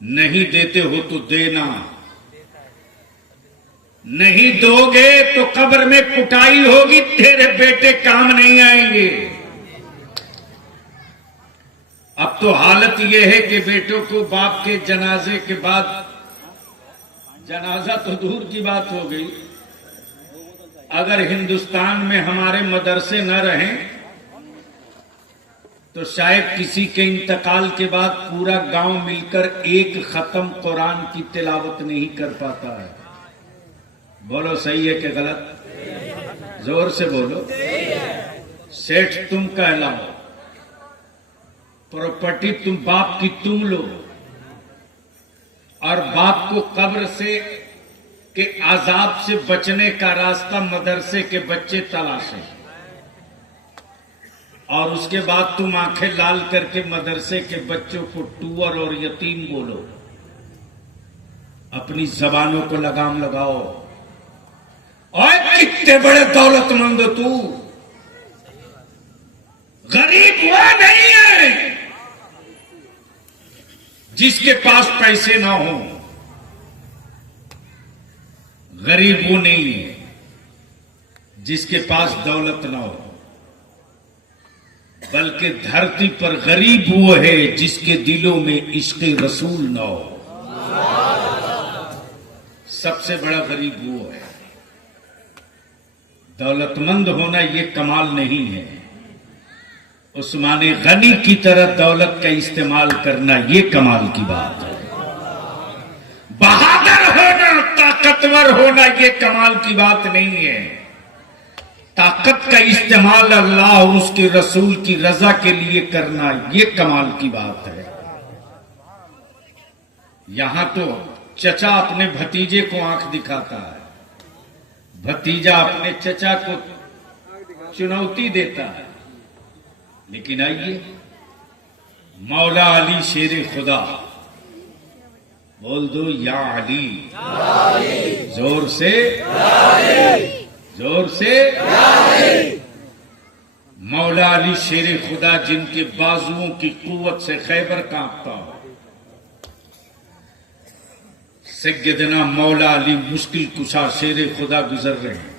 नहीं देते हो तो देना, नहीं दोगे तो कब्र में कुटाई होगी, तेरे बेटे काम नहीं आएंगे। अब तो हालत यह है कि बेटों को बाप के जनाजे के बाद, जनाजा तो दूर की बात हो गई, अगर हिंदुस्तान में हमारे मदरसे न रहें तो शायद किसी के इंतकाल के बाद पूरा गांव मिलकर एक खत्म कुरान की तिलावत नहीं कर पाता है। बोलो सही है कि गलत? जोर से बोलो। सेठ तुम कहलाओ, प्रॉपर्टी तुम बाप की तुम लो, और बाप को कब्र से के आजाब से बचने का रास्ता मदरसे के बच्चे तलाशें, और उसके बाद तुम आंखें लाल करके मदरसे के बच्चों को टूअर और यतीम बोलो। अपनी जबानों को लगाम लगाओ। और कितने बड़े दौलतमंद हो तू, गरीब वो नहीं है जिसके पास पैसे ना हो, गरीब वो नहीं है जिसके पास दौलत न हो, बल्कि धरती पर गरीब वो है जिसके दिलों में इश्क रसूल न हो। सबसे बड़ा गरीब वो है। दौलतमंद होना ये कमाल नहीं है, उस्मान गनी की तरह दौलत का इस्तेमाल करना ये कमाल की बात है। बहादुर होना, ताकतवर होना ये कमाल की बात नहीं है। ताकत का इस्तेमाल अल्लाह और उसके रसूल की रजा के लिए करना ये कमाल की बात है। यहां तो चचा अपने भतीजे को आंख दिखाता है, भतीजा अपने चचा को चुनौती देता है। लेकिन आइए, मौला अली शेर खुदा, बोल दो या अली, जोर से, जोर से। मौला अली शेर खुदा, जिनके बाजुओं की कुव्वत से खैबर कांपता हो। सैयदना मौला अली मुश्किल कुशा शेर खुदा गुजर रहे हैं।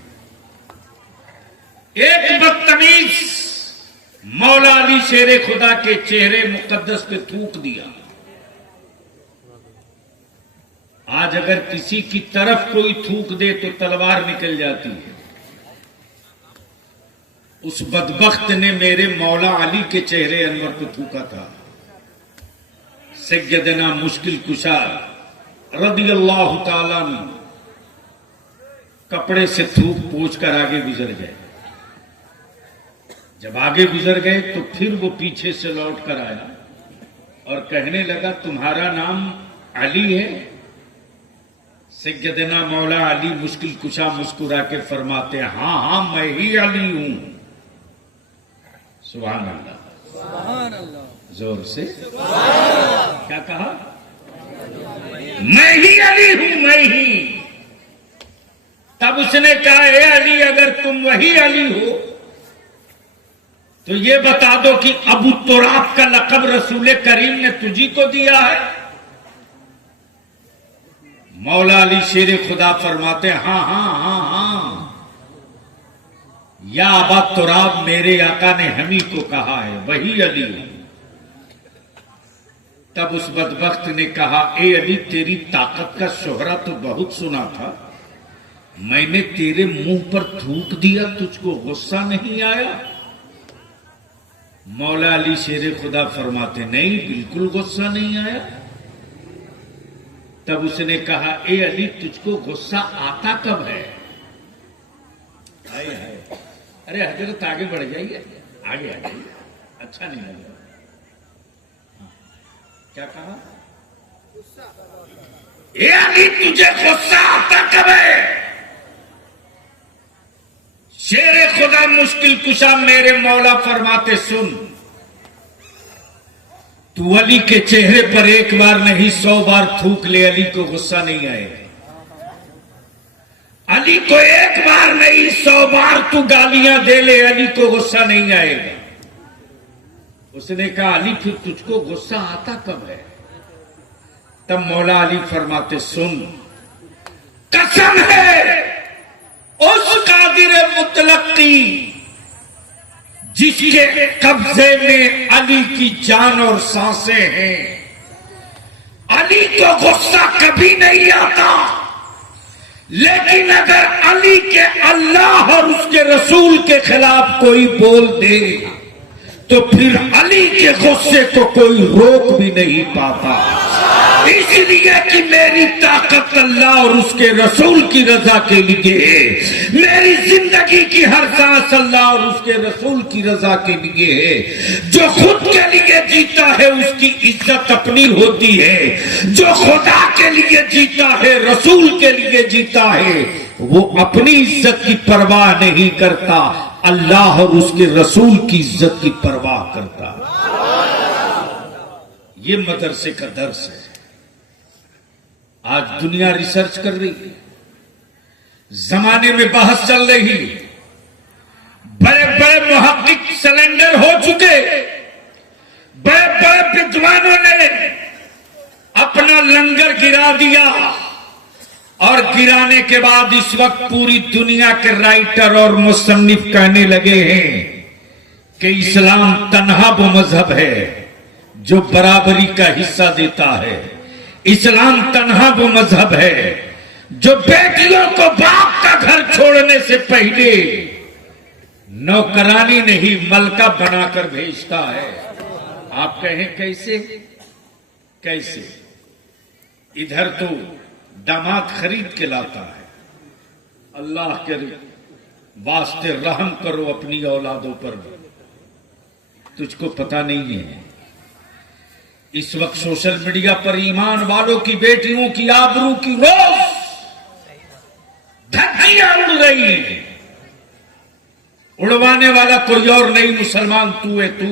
एक बदतमीज मौला अली शेर खुदा के चेहरे मुकद्दस पे थूक दिया। आज अगर किसी की तरफ कोई थूक दे तो तलवार निकल जाती है। उस बदबख्त ने मेरे मौला अली के चेहरे अनवर को थूका था। सैयदना मुश्किल कुशा रदियल्लाहु ताला ने कपड़े से थूक पोंछ कर आगे गुजर गए। जब आगे गुजर गए तो फिर वो पीछे से लौट कर आया और कहने लगा, तुम्हारा नाम अली है? सैयदना मौला अली मुश्किल कुशा मुस्कुरा के फरमाते, हाँ हाँ मैं ही अली हूं। सुभान अल्लाह, सुभान अल्लाह, जोर से। क्या कहा? मैं ही अली हूं, मैं ही। तब उसने कहा, ए अली, अगर तुम वही अली हो तो ये बता दो कि अबू तुराब का लक़ब रसूल करीम ने तुझी को दिया है? मौला अली शेर खुदा फरमाते, हाँ हाँ हाँ हाँ, या अबा तुराब, मेरे आका ने हमी को कहा है, वही अली हूं। तब उस बदबख्त ने कहा, ए अली, तेरी ताकत का शोहरा तो बहुत सुना था, मैंने तेरे मुंह पर थूक दिया, तुझको गुस्सा नहीं आया? मौला अली शेर खुदा फरमाते, नहीं, बिल्कुल गुस्सा नहीं आया। तब उसने कहा, ए अली, तुझको गुस्सा आता कब है? आए है। अरे हजरत आगे बढ़ जाइए, आगे आ जाइए, अच्छा नहीं लगा। क्या कहा? ए अली, तुझे गुस्सा आता कब है? शेर खुदा मुश्किल कुशा मेरे मौला फरमाते, सुन, तू अली के चेहरे पर एक बार नहीं 100 बार थूक ले, अली को गुस्सा नहीं आएगा। अली को एक बार नहीं 100 बार तू गालियां दे ले, अली को गुस्सा नहीं आएगा। उसने कहा, अली, फिर तुझको गुस्सा आता कब है? तब मौला अली फरमाते, सुन, कसम है उस कादिर मुतलक की जिसके कब्जे में अली की जान और सांसें हैं, अली को गुस्सा कभी नहीं आता। लेकिन अगर अली के अल्लाह और उसके रसूल के खिलाफ कोई बोल दे तो फिर अली के गुस्से को कोई रोक भी नहीं पाता। इसलिए कि मेरी ताकत अल्लाह और उसके रसूल की रजा के लिए है, मेरी जिंदगी की हर सांस अल्लाह और उसके रसूल की रजा के लिए है। जो खुद के लिए जीता है उसकी इज्जत अपनी होती है, जो खुदा के लिए जीता है, रसूल के लिए जीता है, वो अपनी इज्जत की परवाह नहीं करता, अल्लाह और उसके रसूल की इज्जत की परवाह करता। ये मदरसे का दर्स है। आज दुनिया रिसर्च कर रही है, जमाने में बहस चल रही है, बड़े बड़े मुहक्किक सिलेंडर हो चुके, बड़े बड़े विद्वानों ने अपना लंगर गिरा दिया, और गिराने के बाद इस वक्त पूरी दुनिया के राइटर और मुसन्निफ कहने लगे हैं कि इस्लाम तन्हा वो मजहब है जो बराबरी का हिस्सा देता है। इस्लाम तन्हा वो मजहब है जो बेटियों को बाप का घर छोड़ने से पहले नौकरानी नहीं मलका बनाकर भेजता है। आप कहें कैसे कैसे? इधर तो दामाद खरीद के लाता है। अल्लाह के वास्ते रहम करो अपनी औलादों पर, तुझको पता नहीं है इस वक्त सोशल मीडिया पर ईमान वालों की बेटियों की आबरू की रोज धज्जियां उड़ रही हैं। उड़वाने वाला कोई और नहीं, मुसलमान तू है। तू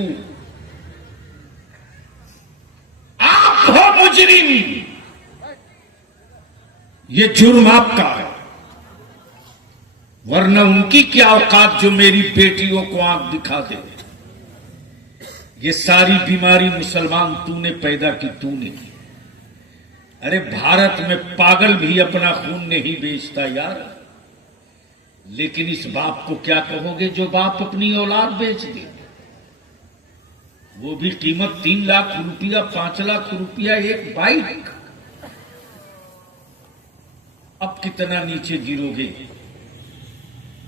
आप हो मुजरिम, ये जुर्म आपका है, वरना उनकी क्या औकात जो मेरी बेटियों को आंख दिखा दे। ये सारी बीमारी मुसलमान तूने पैदा की, तूने की। अरे भारत में पागल भी अपना खून नहीं बेचता यार, लेकिन इस बाप को क्या कहोगे जो बाप अपनी औलाद बेच दे? वो भी कीमत 3 लाख रुपया, 5 लाख रुपया एक बाइक। अब कितना नीचे गिरोगे,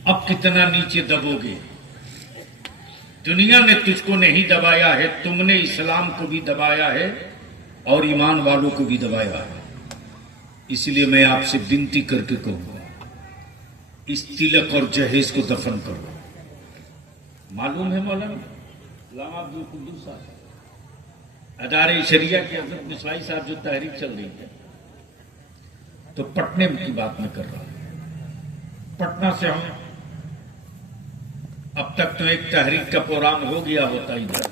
अब कितना नीचे दबोगे? दुनिया ने तुझको नहीं दबाया है, तुमने इस्लाम को भी दबाया है और ईमान वालों को भी दबाया है। इसलिए मैं आपसे विनती करके कहूंगा, इस तिलक और जहेज को दफन करो। मालूम है मौलाना गुलाम अब्दुल कुद्दूस साहब, अदारे शरिया के हजरत मिसवाई साहब जो तहरीक चल रही है, तो पटने की बात मैं कर रहा हूं। पटना से हम अब तक तो एक तहरीक का प्रोग्राम हो गया होता इधर,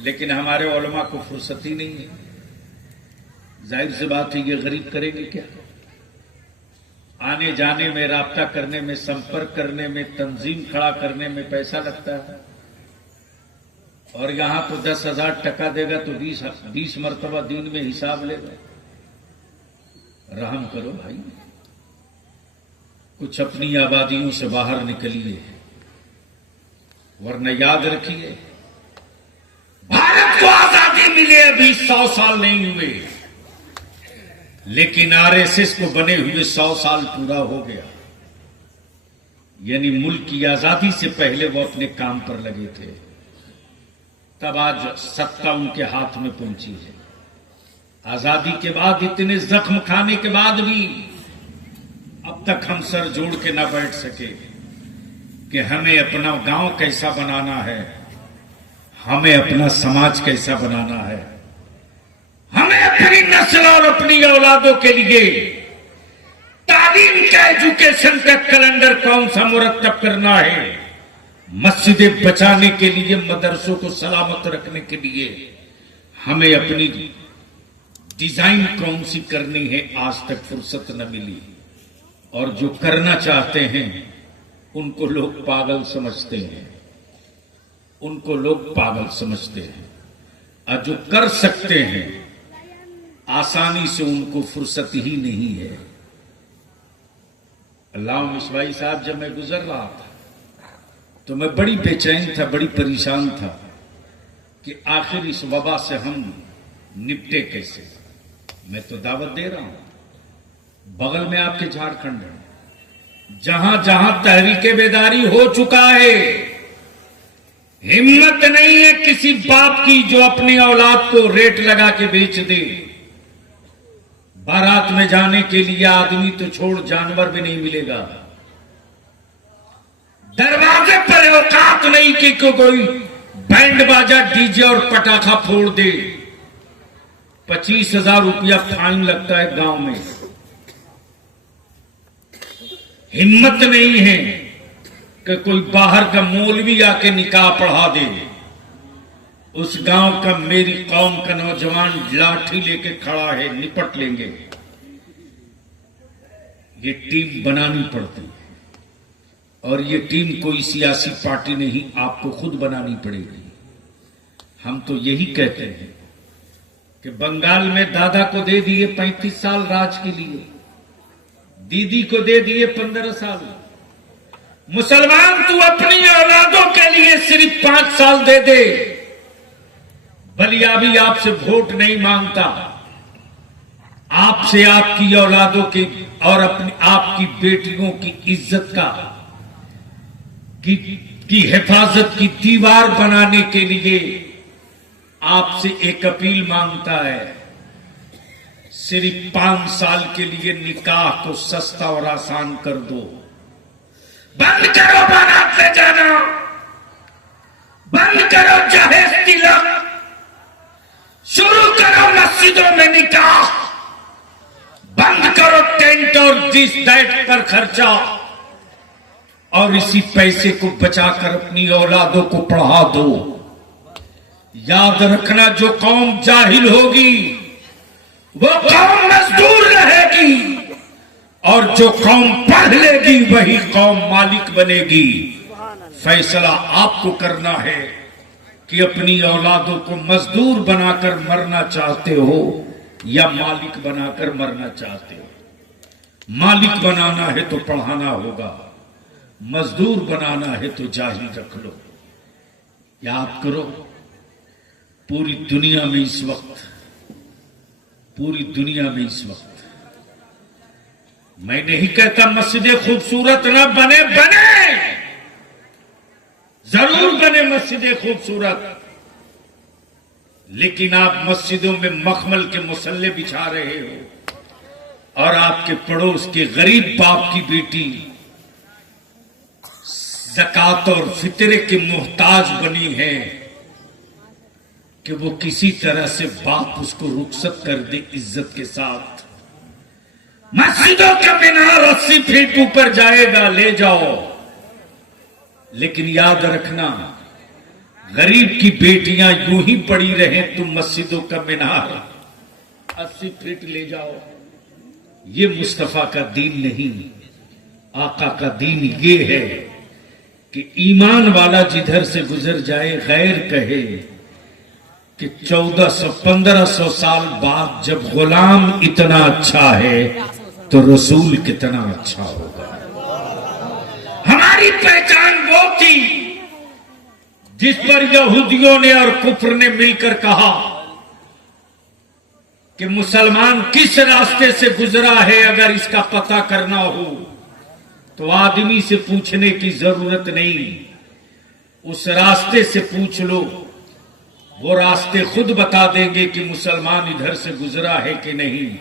लेकिन हमारे उलमा को फुर्सत ही नहीं है। जाहिर सी बात है, ये गरीब करेंगे क्या? आने जाने में, राब्ता करने में, संपर्क करने में, तंजीम खड़ा करने में पैसा लगता है, और यहां तो 10,000 टका देगा तो 20 मरतबा दिन में हिसाब लेगा। रहम करो भाई, कुछ अपनी आबादियों से बाहर निकलिए, वरना याद रखिए भारत को आजादी मिले अभी 100 साल नहीं हुए, लेकिन आरएसएस को बने हुए 100 साल पूरा हो गया। यानी मुल्क की आजादी से पहले वो अपने काम पर लगे थे, तब आज सत्ता उनके हाथ में पहुंची है। आजादी के बाद इतने जख्म खाने के बाद भी अब तक हम सर जोड़ के ना बैठ सके कि हमें अपना गांव कैसा बनाना है, हमें अपना समाज कैसा बनाना है, हमें अपनी नस्ल और अपनी औलादों के लिए तालीम का, एजुकेशन का कैलेंडर कौन सा मुरत्तब करना है, मस्जिदें बचाने के लिए, मदरसों को सलामत रखने के लिए हमें अपनी डिजाइन कौन सी करनी है, आज तक फुर्सत न मिली। और जो करना चाहते हैं उनको लोग पागल समझते हैं, उनको लोग पागल समझते हैं, और जो कर सकते हैं आसानी से उनको फुर्सत ही नहीं है। अल्लाह मिसवाई साहब, जब मैं गुजर रहा था तो मैं बड़ी बेचैन था, बड़ी परेशान था कि आखिर इस वबा से हम निपटे कैसे। मैं तो दावत दे रहा हूं, बगल में आपके झारखंड है, जहां जहां तहरीके बेदारी हो चुका है, हिम्मत नहीं है किसी बाप की जो अपनी औलाद को रेट लगा के बेच दे। बारात में जाने के लिए आदमी तो छोड़, जानवर भी नहीं मिलेगा। दरवाजे पर औकात नहीं कि कोई बैंड बाजा, डीजे और पटाखा फोड़ दे। 25,000 रुपया फाइन लगता है गांव में। हिम्मत नहीं है कि कोई बाहर का मौलवी आके निकाह पढ़ा दे। उस गांव का, मेरी कौम का नौजवान लाठी लेके खड़ा है, निपट लेंगे। ये टीम बनानी पड़ती है, और ये टीम कोई सियासी पार्टी नहीं, आपको खुद बनानी पड़ेगी। हम तो यही कहते हैं कि बंगाल में दादा को दे दिए 35 साल राज के लिए, दीदी को दे दिए 15 साल। मुसलमान तू अपनी औलादों के लिए सिर्फ 5 साल दे दे। बलिया भी आपसे वोट नहीं मांगता, आपसे आपकी औलादों की और अपनी आपकी बेटियों की इज्जत की हिफाजत की दीवार बनाने के लिए आपसे एक अपील मांगता है। सिर्फ 5 साल के लिए निकाह को सस्ता और आसान कर दो। बंद करो बारात ले जाना, बंद करो जहेज तिलक, शुरू करो मस्जिदों में निकाह, बंद करो टेंट और दिस दैट पर खर्चा, और इसी पैसे को बचाकर अपनी औलादों को पढ़ा दो। याद रखना, जो कौम जाहिल होगी वो कौम मजदूर रहेगी, और जो कौम पढ़ लेगी वही कौम मालिक बनेगी। फैसला आपको करना है कि अपनी औलादों को मजदूर बनाकर मरना चाहते हो या मालिक बनाकर मरना चाहते हो। मालिक बनाना है तो पढ़ाना होगा, मजदूर बनाना है तो जाहिल रख लो। याद करो, पूरी दुनिया में इस वक्त मैं नहीं कहता मस्जिदें खूबसूरत ना बने, जरूर बने मस्जिदें खूबसूरत, लेकिन आप मस्जिदों में मखमल के मुसल्ले बिछा रहे हो और आपके पड़ोस के गरीब बाप की बेटी ज़कात और फितरे के मोहताज बनी है कि वो किसी तरह से बाप उसको रुखसत कर दे इज्जत के साथ। मस्जिदों का मीनार 80 फीट ऊपर जाएगा, ले जाओ, लेकिन याद रखना, गरीब की बेटियां यूं ही पड़ी रहें, तुम मस्जिदों का मीनार 80 फीट ले जाओ। ये मुस्तफा का दीन नहीं, आका का दीन ये है कि ईमान वाला जिधर से गुजर जाए गैर कहे कि 1400-1500 साल बाद जब गुलाम इतना अच्छा है तो रसूल कितना अच्छा होगा। हमारी पहचान वो थी जिस पर यहूदियों ने और कुफ्र ने मिलकर कहा कि मुसलमान किस रास्ते से गुजरा है, अगर इसका पता करना हो तो आदमी से पूछने की जरूरत नहीं, उस रास्ते से पूछ लो, वो रास्ते खुद बता देंगे कि मुसलमान इधर से गुजरा है कि नहीं।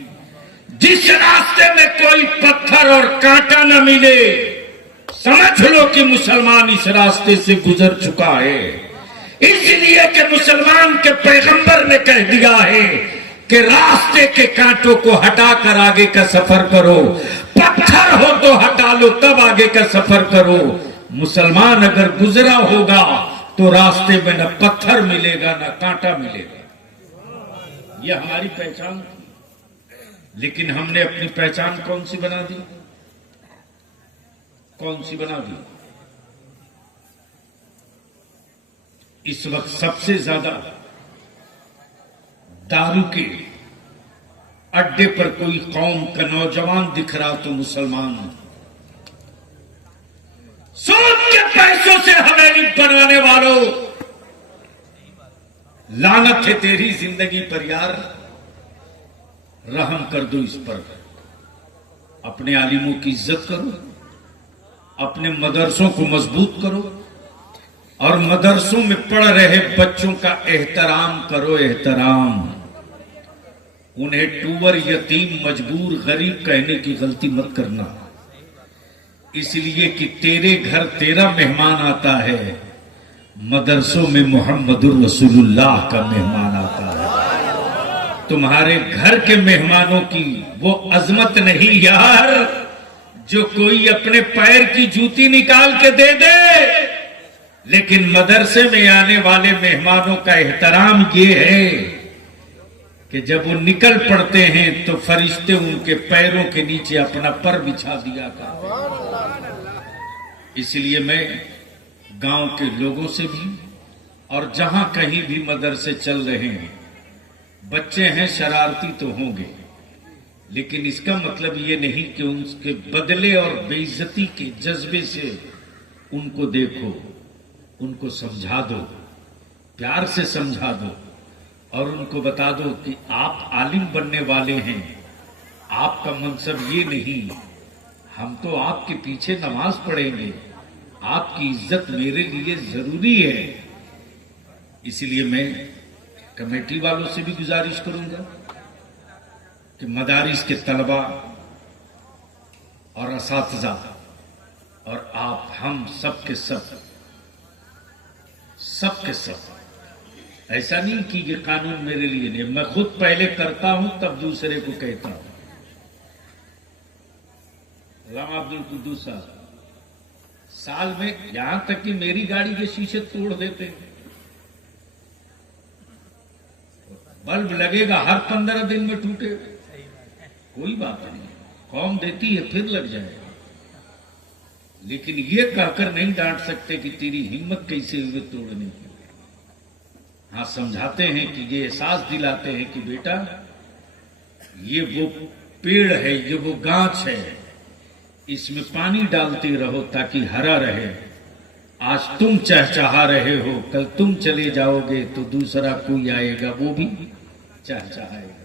जिस रास्ते में कोई पत्थर और कांटा न मिले, समझ लो कि मुसलमान इस रास्ते से गुजर चुका है। इसलिए कि मुसलमान के पैगंबर ने कह दिया है कि रास्ते के कांटों को हटाकर आगे का सफर करो, पत्थर हो तो हटा लो, तब आगे का सफर करो। मुसलमान अगर गुजरा होगा तो रास्ते में न पत्थर मिलेगा न कांटा मिलेगा। यह हमारी पहचान थी, लेकिन हमने अपनी पहचान कौन सी बना दी? इस वक्त सबसे ज्यादा दारू के अड्डे पर कोई कौम का नौजवान दिख रहा तो मुसलमान। सूद के पैसों से हवेली बनवाने वालों, लानत है तेरी जिंदगी पर यार, रहम कर दो इस पर। अपने आलिमों की इज्जत करो, अपने मदरसों को मजबूत करो और मदरसों में पढ़ रहे बच्चों का एहतराम करो। एहतराम, उन्हें टूवर, यतीम, मजबूर, गरीब कहने की गलती मत करना, इसलिए कि तेरे घर तेरा मेहमान आता है, मदरसों में मोहम्मदुर रसूलुल्लाह का मेहमान आता है। तुम्हारे घर के मेहमानों की वो अजमत नहीं यार जो कोई अपने पैर की जूती निकाल के दे दे, लेकिन मदरसे में आने वाले मेहमानों का एहतराम ये है कि जब वो निकल पड़ते हैं तो फरिश्ते उनके पैरों के नीचे अपना पर बिछा दिया करते। इसलिए मैं गांव के लोगों से भी, और जहां कहीं भी मदरसे चल रहे हैं, बच्चे हैं शरारती तो होंगे, लेकिन इसका मतलब ये नहीं कि उसके बदले और बेइज्जती के जज्बे से उनको देखो, उनको समझा दो, प्यार से समझा दो और उनको बता दो कि आप आलिम बनने वाले हैं, आपका मनसब ये नहीं, हम तो आपके पीछे नमाज पढ़ेंगे, आपकी इज्जत मेरे लिए जरूरी है। इसलिए मैं कमेटी वालों से भी गुजारिश करूंगा कि मदारिस के तलबा और असातिज़ा और आप, हम सब के सब ऐसा नहीं कि ये कानून मेरे लिए नहीं, मैं खुद पहले करता हूं तब दूसरे को कहता हूं। अल्लामा अब्दुल कुद्दूस साहब साल में यहां तक कि मेरी गाड़ी के शीशे तोड़ देते हैं। बल्ब लगेगा हर 15 दिन में टूटे, कोई बात नहीं, कौम देती है फिर लग जाएगा, लेकिन ये कहकर नहीं डांट सकते कि तेरी हिम्मत कैसे हुए तोड़ने की। हाँ, समझाते हैं कि ये एहसास दिलाते हैं कि बेटा ये वो पेड़ है, ये वो गांच है, इसमें पानी डालते रहो ताकि हरा रहे। आज तुम चहचहा रहे हो, कल तुम चले जाओगे तो दूसरा कोई आएगा वो भी चहचहाएगा।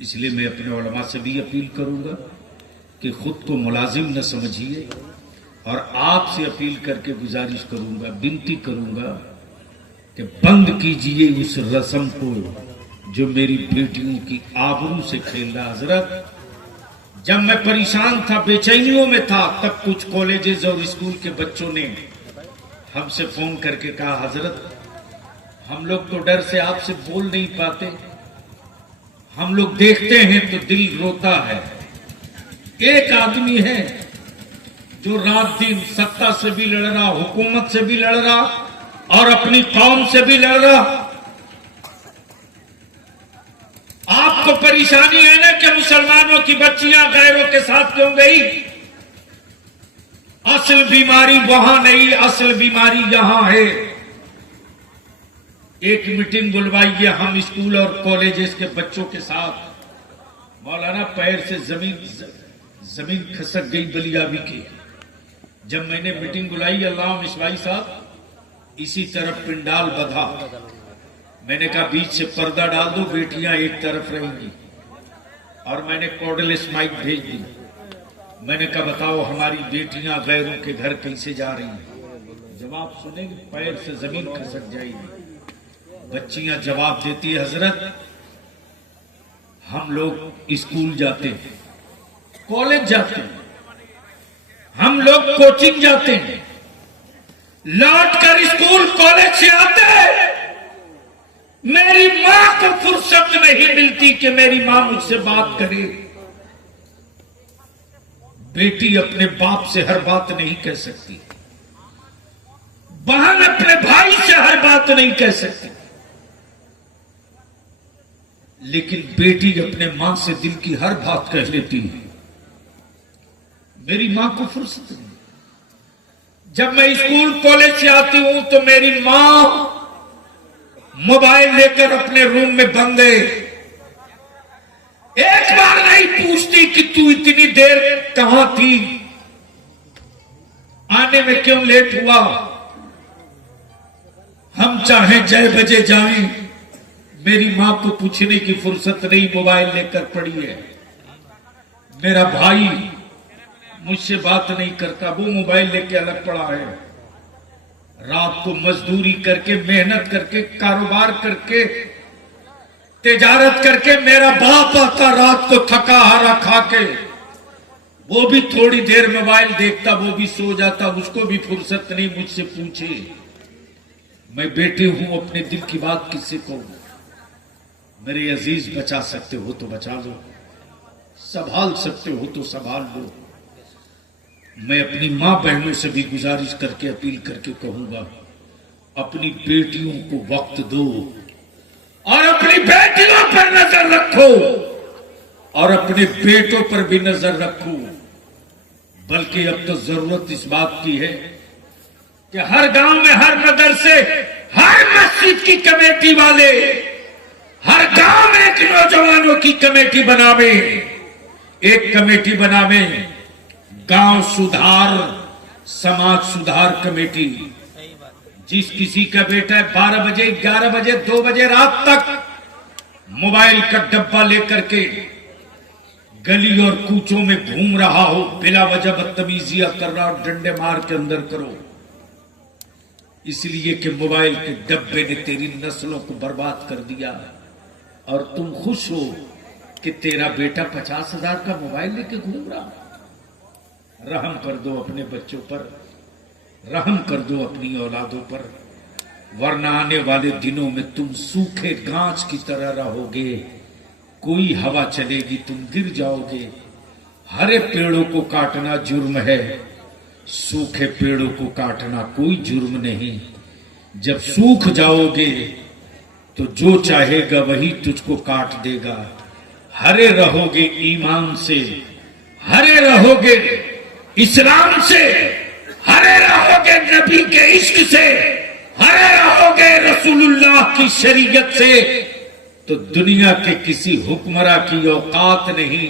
इसलिए मैं अपने उलमा से भी अपील करूंगा कि खुद को मुलाजिम न समझिए और आपसे अपील करके गुजारिश करूंगा, विनती करूंगा कि बंद कीजिए उस रस्म को जो मेरी बेटियों की आबरू से खेल रहा। हजरत, जब मैं परेशान था, बेचैनियों में था, तब कुछ कॉलेजेस और स्कूल के बच्चों ने हमसे फोन करके कहा, हजरत हम लोग तो डर से आपसे बोल नहीं पाते, हम लोग देखते हैं तो दिल रोता है। एक आदमी है जो रात दिन सत्ता से भी लड़ रहा, हुकूमत से भी लड़ रहा और अपनी कौम से भी लड़ रहा। आपको परेशानी है ना कि मुसलमानों की बच्चियां गैरों के साथ क्यों गई? असल बीमारी वहां नहीं, असल बीमारी यहां है। एक मीटिंग बुलवाइए हम स्कूल और कॉलेजेस के बच्चों के साथ। मौलाना पैर से जमीन खसक गई बलियाबी की। जब मैंने मीटिंग बुलाई, अल्लाह मिसवाई साहब इसी तरफ पिंडाल बधा, मैंने कहा बीच से पर्दा डाल दो, बेटियां एक तरफ रहेंगी, और मैंने कॉर्डलेस माइक भेज दी। मैंने कहा बताओ हमारी बेटियां गैरों के घर कैसे जा रही हैं? जवाब सुनेंगे, पैर से जमीन खसक जाएगी। बच्चियां जवाब देती है, हजरत हम लोग स्कूल जाते हैं, कॉलेज जाते हैं, हम लोग कोचिंग जाते हैं, लौट कर स्कूल कॉलेज से आते हैं, मेरी मां को फुर्सत नहीं मिलती कि मेरी मां मुझसे बात करे। बेटी अपने बाप से हर बात नहीं कह सकती, बहन अपने भाई से हर बात नहीं कह सकती, लेकिन बेटी अपने मां से दिल की हर बात कह लेती है। मेरी मां को फुर्सत नहीं। जब मैं स्कूल कॉलेज से आती हूं तो मेरी मां मोबाइल लेकर अपने रूम में बंद है, एक बार नहीं पूछती कि तू इतनी देर कहां थी, आने में क्यों लेट हुआ। हम चाहे जय बजे जाएं, मेरी मां को पूछने की फुर्सत नहीं, मोबाइल लेकर पड़ी है। मेरा भाई मुझसे बात नहीं करता, वो मोबाइल लेके अलग पड़ा है। रात को मजदूरी करके, मेहनत करके, कारोबार करके, तिजारत करके मेरा बाप आता रात को थका हारा खा के, वो भी थोड़ी देर मोबाइल देखता, वो भी सो जाता, उसको भी फुर्सत नहीं मुझसे पूछे। मैं बेटी हूं, अपने दिल की बात किससे कहूं? मेरे अजीज, बचा सकते हो तो बचा लो, संभाल सकते हो तो संभाल लो। मैं अपनी मां बहनों से भी गुजारिश करके, अपील करके कहूंगा, अपनी बेटियों को वक्त दो और अपनी बेटियों पर नजर रखो और अपने बेटों पर भी नजर रखो। बल्कि अब तो जरूरत इस बात की है कि हर गांव में, हर मदरसे, हर मस्जिद की कमेटी वाले, हर गांव में एक नौजवानों की कमेटी बनावे, एक कमेटी बनावे, गांव सुधार समाज सुधार कमेटी। जिस किसी का बेटा 12 बजे 11 बजे 2 बजे रात तक मोबाइल का डब्बा लेकर के गली और कूचों में घूम रहा हो, बिला वजह बदतमीजियां कर रहा हो, डंडे मार के अंदर करो, इसलिए कि मोबाइल के डब्बे ने तेरी नस्लों को बर्बाद कर दिया और तुम खुश हो कि तेरा बेटा 50,000 का मोबाइल लेके घूम रहा। रहम कर दो अपने बच्चों पर, रहम कर दो अपनी औलादों पर, वरना आने वाले दिनों में तुम सूखे गांच की तरह रहोगे। कोई हवा चलेगी तुम गिर जाओगे। हरे पेड़ों को काटना जुर्म है, सूखे पेड़ों को काटना कोई जुर्म नहीं। जब सूख जाओगे तो जो चाहेगा वही तुझको काट देगा। हरे रहोगे ईमान से, हरे रहोगे इस्लाम से, हरे रहोगे नबी के इश्क से, हरे रहोगे रसूलुल्लाह की शरीयत से, तो दुनिया के किसी हुक्मरां की औकात नहीं,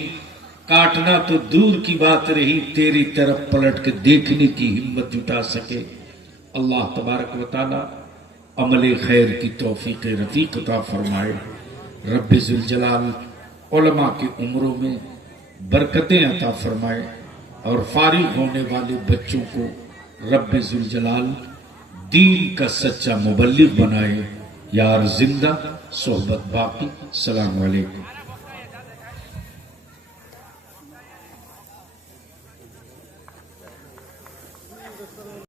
काटना तो दूर की बात रही, तेरी तरफ पलट के देखने की हिम्मत जुटा सके। अल्लाह तबारक व तआला अमल खैर की तौफीक रफीक अता फरमाए। रब्बे जुल जलाल उलमा की उम्रों में बरकतें अता फरमाए और फारिग होने वाले बच्चों को रब्बे जुल जलाल दीन का सच्चा मुबल्लिग बनाए। यार जिंदा सोहबत बाकी। सलाम अलैकुम।